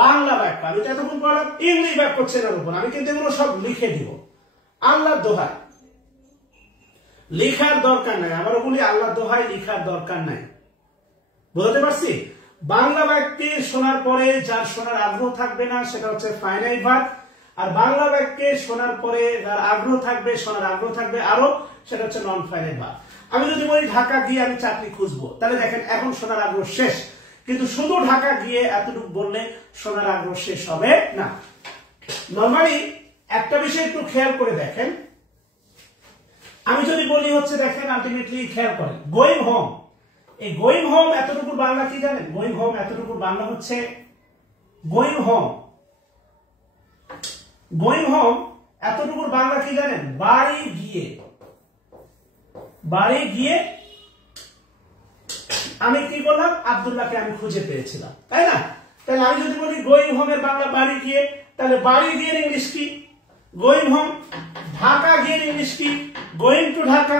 বাংলা বাক্য। আমি তো এতক্ষণ বললাম ইংলিশ বাক্য চেনার উপর, আমি কিন্তু এগুলো সব লিখে দিব। আল্লাহর দোহাই, লিখার দরকার নাই, আবারও বলি, আল্লাহর দোহাই লিখার দরকার নাই। বুঝতে পারছি? বাংলা বাক্যে শোনার পরে যার শোনার আগ্রহ থাকবে না, সেটা হচ্ছে ফাইনাইট ভাগ। আর বাংলা বাক্যে শোনার পরে যার আগ্রহ থাকবে, শোনার আগ্রহ থাকবে আরো, সেটা হচ্ছে নন ফাইনাইট ভাগ। আমি যদি বলি ঢাকা গিয়ে আমি চাকরি খুঁজবো, তাহলে দেখেন এখন শোনার আগ্রহ শেষ, কিন্তু শুধু ঢাকা গিয়ে এতটুকু বললে শোনার আগ্রহ শেষ হবে না। নরমালি একটা বিষয় একটু খেয়াল করে দেখেন, আমি যদি বলি হচ্ছে, দেখেন আলটিমেটলি খেয়াল করেন, গোয়িং হোম। এই গোয়িং হোম এতটুকু বাংলা কি জানেন? গোয়িং হোম এতটুকু বাংলা হচ্ছে গোয়িং হোম। গোয়িং হোম এতটুকু বাংলা কি জানেন? বাড়ি গিয়ে। বাড়ি গিয়ে আমি কি বললাম? আব্দুল্লাহকে আমি খুঁজে পেয়েছিলাম, তাই না? তাহলে আমি যদি বলি গোয়িং হোমের বাংলা বাড়ি গিয়ে, তাহলে বাড়ি গিয়ে ইংলিশ কি? Going home. ঢাকা গিয়ে ইংলিশ কি? Going to Dhaka.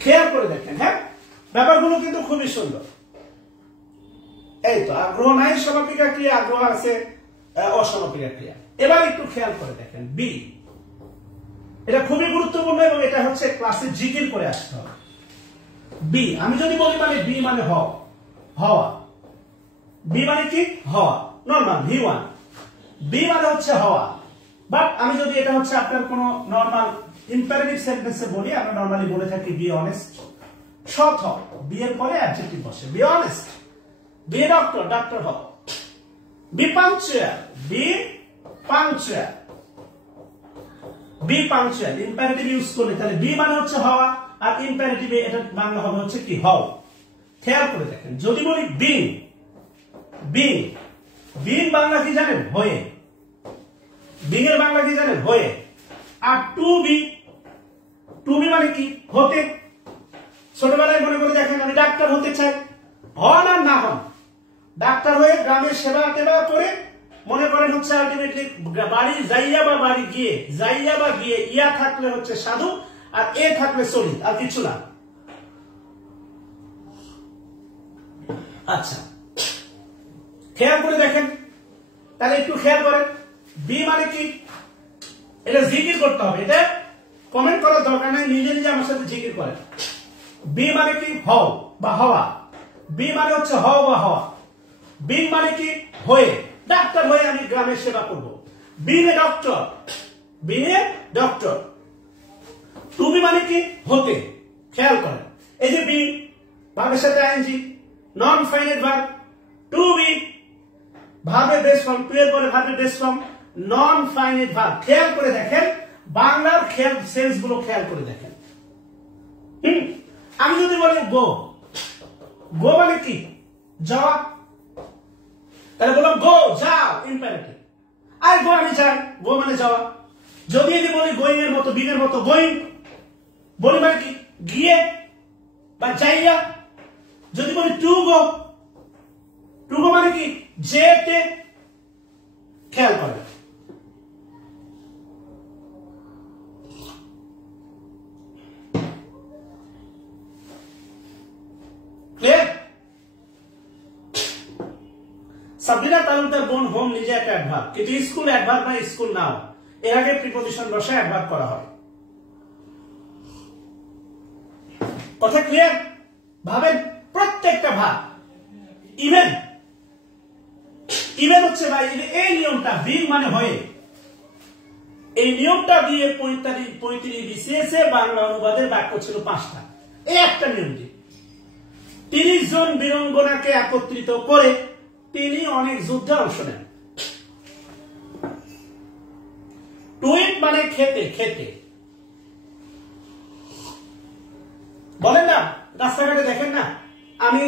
খেয়াল করে দেখেন, হ্যাঁ, ব্যাপারগুলো কিন্তু খুবই সুন্দর। এই তো আগ্রহ নাই সমাপিকা ক্রিয়া, আগ্রহ আছে অসমাপিকা ক্রিয়া। এবার একটু খেয়াল করে দেখেন বি, এটা খুবই গুরুত্বপূর্ণ এবং এটা হচ্ছে ক্লাসে জিকির করে আসতে হবে। বি আমি যদি বলি, মানে বি মানে হওয়া। বি মানে কি? হওয়া। নরমাল V1, বি মানে হচ্ছে হওয়া। বাট আমি যদি এটা হচ্ছে আপনার কোন নরমাল ইম্পারেটিভ সেন্টেন্সে বলি, আমরা নরমালি বলে থাকি বি অনেস্ট, সৎ হও। বি এর পরে অ্যাডজেক্টিভ বসে, be honest. Be a doctor, doctor হও। Be punctual, be punctual, be punctual. Imperative use করলে তাহলে বি মানে হচ্ছে হওয়া, আর ইম্পারেটিভে এটা বাংলা হবে হচ্ছে কি হও। খেয়াল করে দেখেন, যদি বলি বিং, বিং, বিং বাংলা কি জানেন? হয়ে। বিং এর বাংলা কি জানেন? হয়ে। আর টু বি, টু বি মানে কি? হতে। ছোটবেলায় মনে করে দেখেন আমি ডাক্তার হতে চাই, হন আর না হন, ডাক্তার হয়ে গ্রামের সেবা টেবা করে মনে করেন হচ্ছে আলটিমেটলি বাড়ি যাইয়া বা বাড়ি গিয়ে, যাইয়া বা গিয়ে, ইয়া থাকলে হচ্ছে সাধু আর এ থাকলে শহীদ, আর কিছু না। আচ্ছা, খেয়াল করে দেখেন, তাহলে একটু খেয়াল করেন বি মানে কি? এটা জিকির করতে হবে, এটা কমেন্ট করার দরকার নেই, নিজে নিজে আমার সাথে জিকির করেন। বি মানে কি? হও বা হওয়া। বি মানে হচ্ছে হও বা হওয়া। বি মানে কি? হয়ে। ডাক্তার হয়ে আমি গ্রামের সেবা করব। Being a doctor, being a doctor. To be মানে কি? হতে। খেয়াল করেন, এই যে বি ভার্বের সাথে ING, non finite verb. To be ভার্বের বেস ফর্ম, টু এর পরে ভার্বের base form, non finite verb. খেয়াল করে দেখেন বাংলার খেয়াল সেন্স গুলো খেয়াল করে দেখেন। আমি যদি বলি গো, গো মানে কি? যাওয়া। তাহলে বললাম গো, যাও, ইম্পারেটিভ। আই গো, আমি যাই, গো মানে যাওয়া। যদি এটি বলি গোয়িং এর মতো, বিং এর মতো, গোয়িং, বলি মানে কি? গিয়ে বা যাইয়া। যদি বলি টু গো, টু গো মানে কি? যেতে। খেয়াল করে ক্লিয়ার? সাবিনা তালুকদার বোন হোম নিজে একটা অ্যাডভার্ব, কিন্তু স্কুল অ্যাডভার্ব না, স্কুল নাও। এর আগে প্রিপজিশন বসায় অ্যাডভার্ব করা হয়। কথা ক্লিয়ার? ভাবেন প্রত্যেকটা ভাব, ইভেন ইভেন হচ্ছে ভাই এই নিয়মটা, বিং মানে হয়ে, এই নিয়মটা দিয়ে 35 বিসিএস এ বাংলা অনুবাদের বাক্য ছিল 5টা। এই একটা নিয়ম দিয়ে 30 জন বীরাঙ্গনাকে একত্রিত করে তিনি অনেক যুদ্ধে অংশ নেন। টুইট মানে খেতে, খেতে। বলেন না, রাস্তাঘাটে দেখেন না, আমি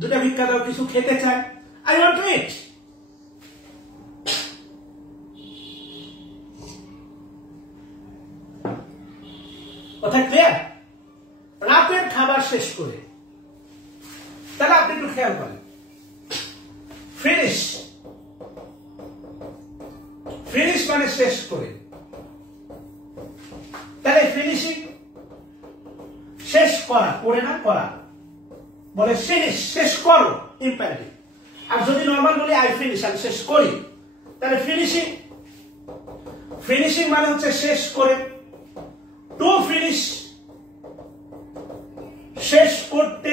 দুটা ভিক্ষা দাও, কিছু খেতে চাই, আই ওয়ান্ট টু ইট। কথা ক্লিয়ার? রাতের খাবার শেষ করে, তাহলে আপনি একটু খেয়াল করেন, ফিনিশ, ফিনিশ মানে শেষ করে। তাহলে ফিনিশিং শেষ করা, করে না করা, বলে ফিনিশ, শেষ করো, ইম্পারেটিভ। আর যদি নরমাল বলি আই ফিনিশ, আমি শেষ করি, তাহলে ফিনিশিং, ফিনিশিং মানে হচ্ছে শেষ করে। টু ফিনিশ, শেষ করতে।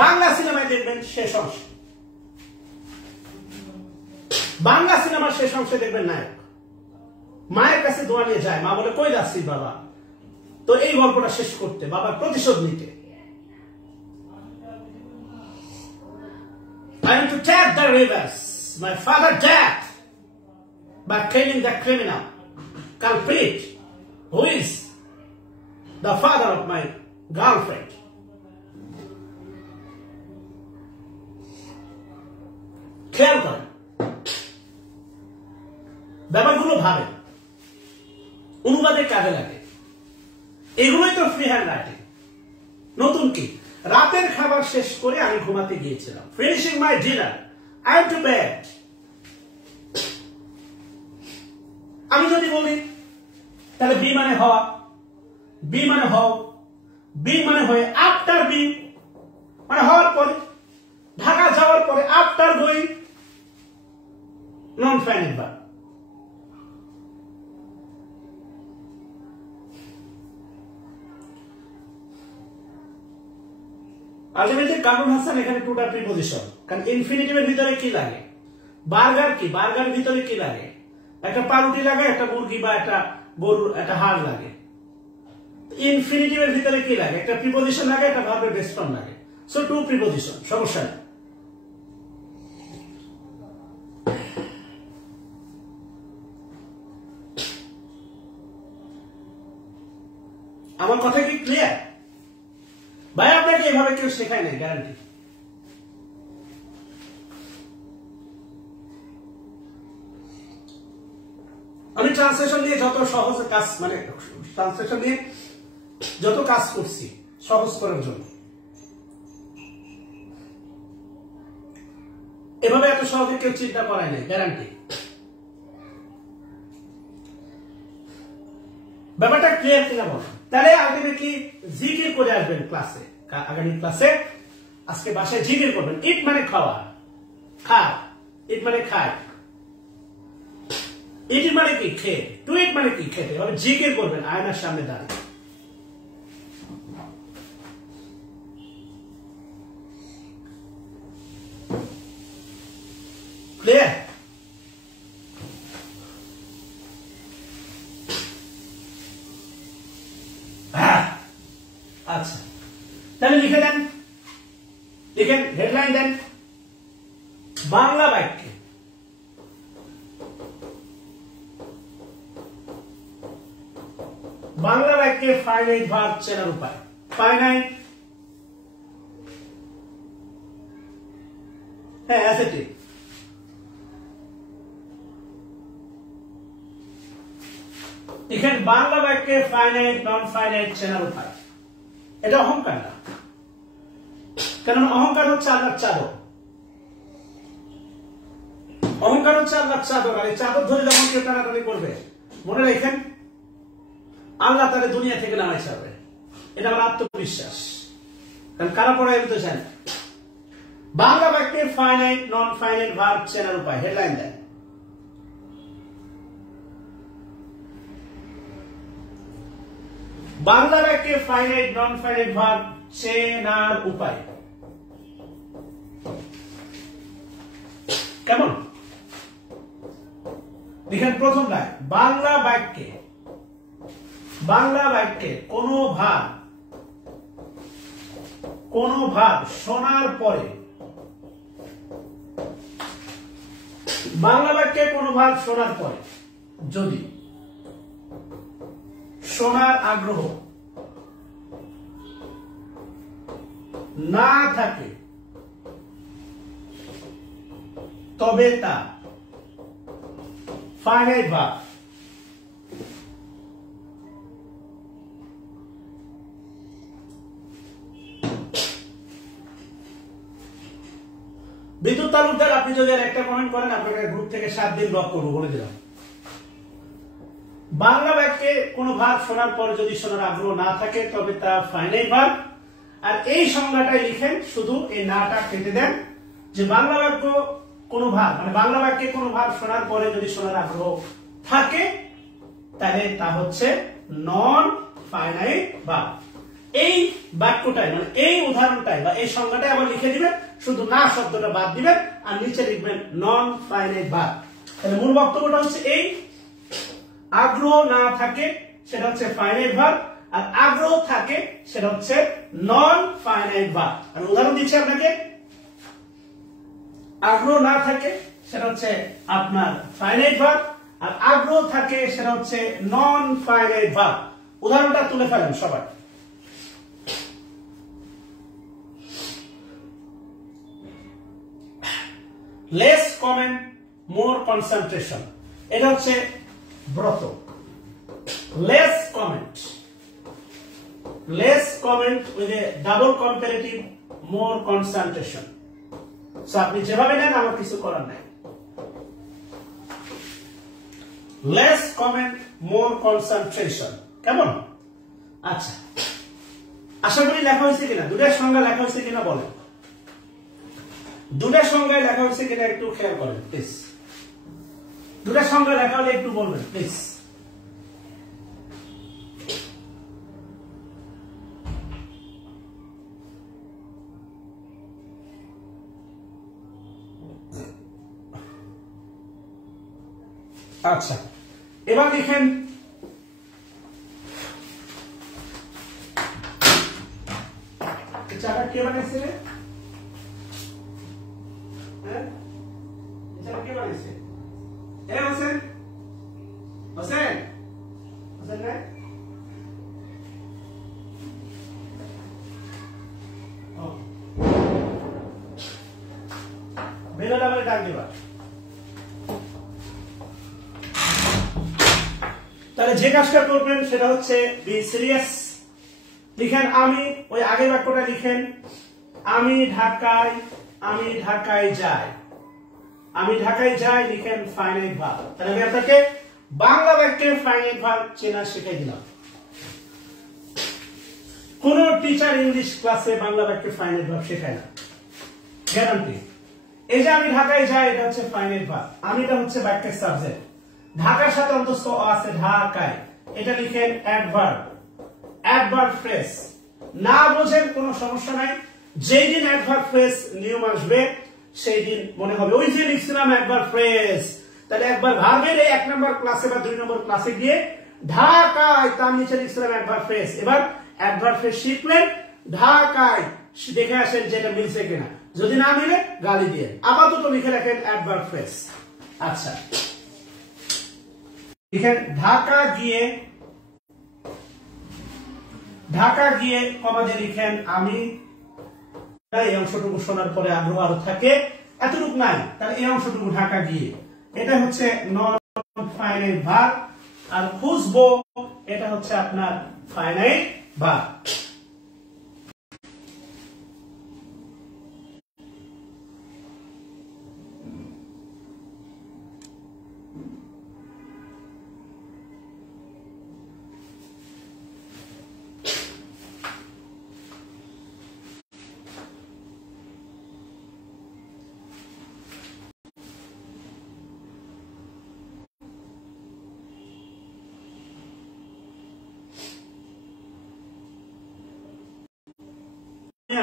বাংলা সিনেমায় দেখবেন শেষ অংশ, বাংলা সিনেমার শেষ অংশে দেখবেন নায়ক মায়ের কাছে দোয়া নিয়ে যায়, মা বলে কই যাচ্ছিস বাবা? তো এই গল্পটা শেষ করতে, বাবার প্রতিশোধ নিতে। I am to take the rivers my father died by killing the criminal culprit who is the father of my girlfriend. খেয়াল করেন ব্যাপারগুলো, ভাবেন অনুবাদে কাজে লাগে। এগুলোই তো ফ্রি হ্যান্ড রাইটিং। নতুন কি? রাতের খাবার শেষ করে আমি ঘুমাতে গিয়েছিলাম, finishing my dinner, I am to bed. আমি যদি বলি তাহলে বি মানে হওয়া, বি মানে হও, বি মানে হয়ে, আফটার বি মানে হওয়ার পরে, ঢাকা যাওয়ার পরে, আফটার গোয়িং, নন finite verb. Ultimately Kamrul Hasan এখানে টুটা প্রিপজিশন, কারণ ইনফিনিটিভের ভিতরে কি লাগে? বার্গার কি? বার্গার ভিতরে কি লাগে? একটা পাউরুটি লাগে, একটা মুরগি বা একটা গরুর একটা হাড় লাগে। ইনফিনিটিভের ভিতরে কি লাগে? একটা প্রিপজিশন লাগে, একটা ভার্বের বেস ফর্ম লাগে। সো টু প্রিপজিশন, সমস্যা নেই। আমার কথা কি ক্লিয়ার? ভাই আপনাকে এভাবে কেউ শেখায় নাই, গ্যারান্টি। আমি ট্রান্সলেশন নিয়ে যত সহজ কাজ, মানে ট্রান্সলেশন নিয়ে যত কাজ করছি সহজ করার জন্য, এভাবে এত সহজে কেউ চিন্তা করায় নাই, গ্যারান্টি। ব্যাপারটা ক্লিয়ার কিনা বল? তাহলে আলটিমেটলি জিকির করে আসবেন ক্লাসে, আগামী ক্লাসে। আজকে বাসায় জিকির করবেন। ইট মানে খাওয়া, খা, ইট মানে খায়, ইট মানে কি খেয়ে, টু ইট মানে কি খেতে। এভাবে জিকির করবেন আয়নার সামনে দাঁড়িয়ে। ক্লিয়ার? আচ্ছা, তাহলে লিখে দেন, লিখেন, হেডলাইন দেন, বাংলা বাক্যে ফাইনাইট ভার্ব চেনার উপায়। ফাইনাইট, হ্যাঁ অ্যাসেটিভ। এখানে বাংলা বাক্যে ফাইনাইট নন ফাইনাইট চেনার উপায়। এটা অহংকার না, কারণ অহংকার হচ্ছে আল্লাহর চাদর। অহংকার হচ্ছে আল্লাহর চাদর, আর এই চাদর ধরে যখন কেউ টানাটানি করবে, মনে রাখেন আল্লাহ তাদের দুনিয়া থেকে নামাই ছাড়বে। এটা আমার আত্মবিশ্বাস। কারণ কারা পড়ায় বলতে চান? বাংলা বাক্যে ফাইনাইট নন ফাইনাইট ভার্ব চেনার উপায়। হেডলাইন দেন, বাংলা বাক্যে ফাইনাইট নন ফাইনাইট ভার্ব চেনার উপায়। কেমন? দেখেন প্রথম লাইন, বাংলা বাক্যে কোনো ভাব শোনার পরে, বাংলা বাক্যে কোনো ভাব শোনার পরে যদি শোনার আগ্রহ না থাকে তবে তা ফাইনাইট ভার্ব। বিদ্যুৎ তালুকদার, আপনি যদি একটা কমেন্ট করেন আপনাকে গ্রুপ থেকে 7 দিন ব্লক করবো, বলে দিলাম। বাংলা বাক্যে কোনো ভাব শোনার পর যদি শোনার আগ্রহ না থাকে তবে তা ফাইনাইট ভার্ব। আর এই সংজ্ঞাটাই লিখেন, শুধু এই নাটা কেটে দেন, যে বাংলা বাক্য কোনো ভাব, মানে বাংলা বাক্যে কোনো ভাব শোনার পরে যদি শোনার আগ্রহ থাকে তাহলে তা হচ্ছে নন ফাইনাইট ভার্ব। এই বাক্যটাই, মানে এই উদাহরণটাই বা এই সংজ্ঞাটাই আবার লিখে দিবেন, শুধু না শব্দটা বাদ দিবেন আর নিচে লিখবেন নন ফাইনাইট ভার্ব। তাহলে মূল বক্তব্যটা হচ্ছে এই, আগ্রহ না থাকে সেটা হচ্ছে ফাইনাইট ভার্ব, আর আগ্রহ থাকে সেটা হচ্ছে নন ফাইনাইট ভার্ব। আর উদাহরণ দিচ্ছি আপনাকে, আগ্রহ না থাকে সেটা হচ্ছে আপনার ফাইনাইট ভার্ব, আর আগ্রহ থাকে সেটা হচ্ছে নন ফাইনাইট ভার্ব। উদাহরণটা তুলে ফেলেন সবাই। লেস কমেন্ট মোর কনসেন্ট্রেশন, এটা হচ্ছে ব্রত। Less comment with a double comparative more concentration. So আপনি যেভাবে নেন আমার কিছু করার নাই। লেস কমেন্ট মোর কনসেন্ট্রেশন, কেমন? আচ্ছা, আশা করি লেখা হয়েছে কিনা, দুটার সংজ্ঞা লেখা হয়েছে কিনা বলেন। দুটার সংজ্ঞায় লেখা হয়েছে কিনা একটু খেয়াল করেন প্লিজ। দুটার সংজ্ঞা লেখা হলে একটু বলবেন প্লিজ। আচ্ছা, এবার দেখেন চাটা কে বানাইছে? হ্যাঁ, চাটা কে বানাইছে? এ হোসেন, হোসেন, হোসেন রে লাগবে। তাহলে যে কাজটা করবেন সেটা হচ্ছে বি সিরিয়াস। লিখেন আমি, ওই আগের বাক্যটা লিখেন, আমি ঢাকায় যাই। আমি ঢাকায় যাই, লিখেন ফাইনাইট ভার্ব। তাহলে আমি আপনাকে বাংলা বাক্যে ফাইনাইট ভার্ব চেনা শিখিয়ে দিলাম। কোন টিচার ইংলিশ ক্লাসে বাংলা বাক্যে ফাইনাইট ভার্ব শেখায় না, গ্যারান্টি। এই যে আমি ঢাকায় যাই, এটা হচ্ছে ফাইনাইট ভার্ব, আমিটা হচ্ছে বাক্যের সাবজেক্ট, ঢাকার সাথে অন্তস্থ আছে ঢাকায়, এটা লিখেন অ্যাডভার্ব। অ্যাডভার্ব ফ্রেজ না বোঝেন কোনো সমস্যা নাই, যেই দিন অ্যাডভার্ব ফ্রেজ নিয়ম আসবে সেই দিন মনে হবে ওই যে লিখছিলাম অ্যাডভার্ব ফ্রেজ। তাহলে একবার ভার্বের এই 1 নম্বর ক্লাসে বা 2 নম্বর ক্লাসে গিয়ে ঢাকায় তার নিচে লিখছিলাম অ্যাডভার্ব ফ্রেজ। এবার অ্যাডভার্ব ফ্রেজ শিখলেন, ঢাকায় দেখে আসেন যে এটা মিলছে কিনা, যদি না মিলে গালি দিয়ে আপাতত লিখে রাখেন অ্যাডভার্ব ফ্রেজ। আচ্ছা, লিখেন ঢাকা গিয়ে কমা দিয়ে লিখেন আমি। এই অংশটুকু শোনার পরে আগ্রহ আরো থাকে, এতটুকু নাই, তাহলে এই অংশটুকু ঢাকা গিয়ে, এটা হচ্ছে নন ফাইনাইট ভার্ব। আর খুঁজবো, এটা হচ্ছে আপনার ফাইনাইট ভার্ব।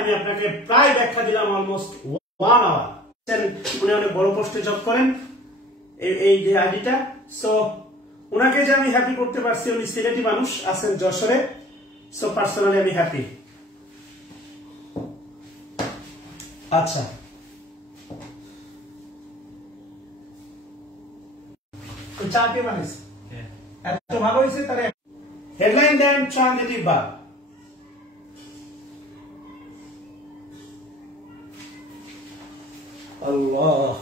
আমি আপনাকে প্রায় ব্যাখ্যা দিলাম, অলমোস্ট 1 আওয়ার। উনি অনেক বড় পোস্টে জব করেন, এই যে আইডিটা। সো উনাকে যে আমি হ্যাপি করতে পারছি, উনি সিলেটি মানুষ, আছেন যশোরে। সো পার্সোনালি আমি হ্যাপি। আচ্ছা, চা কে বানিয়েছে, এত ভালো হয়েছে। তাহলে হেডলাইন দেন ট্রানজিটিভ ভার্ব। আল্লাহ,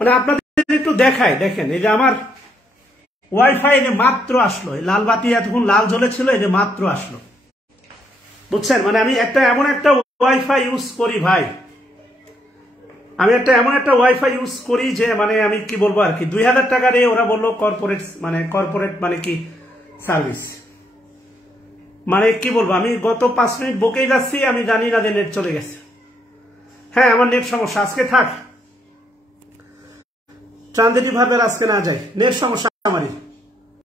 মানে আপনাদের একটু দেখায়, দেখেন এই যে আমার ওয়াইফাই যে মাত্র আসলো, লাল বাতি এতক্ষণ লাল জ্বলেছিল, এই যে মাত্র আসলো, বুঝছেন। মানে আমি এমন একটা ওয়াইফাই ইউজ করি ভাই, আমি এমন একটা ওয়াইফাই ইউজ করি যে মানে আমি কি বলবো আর কি, 2000 টাকা দিয়ে ওরা বললো কর্পোরেট মানে কি সার্ভিস, মানে কি বলবো, আমি গত 5 মিনিট বকেই যাচ্ছি, আমি জানি না যে নেট চলে গেছে। হ্যাঁ, আমার নেট সমস্যা, আজকে থাক, ট্রানজিটিভ ভার্বের আজকে না যাই, নেট সমস্যা আমারই।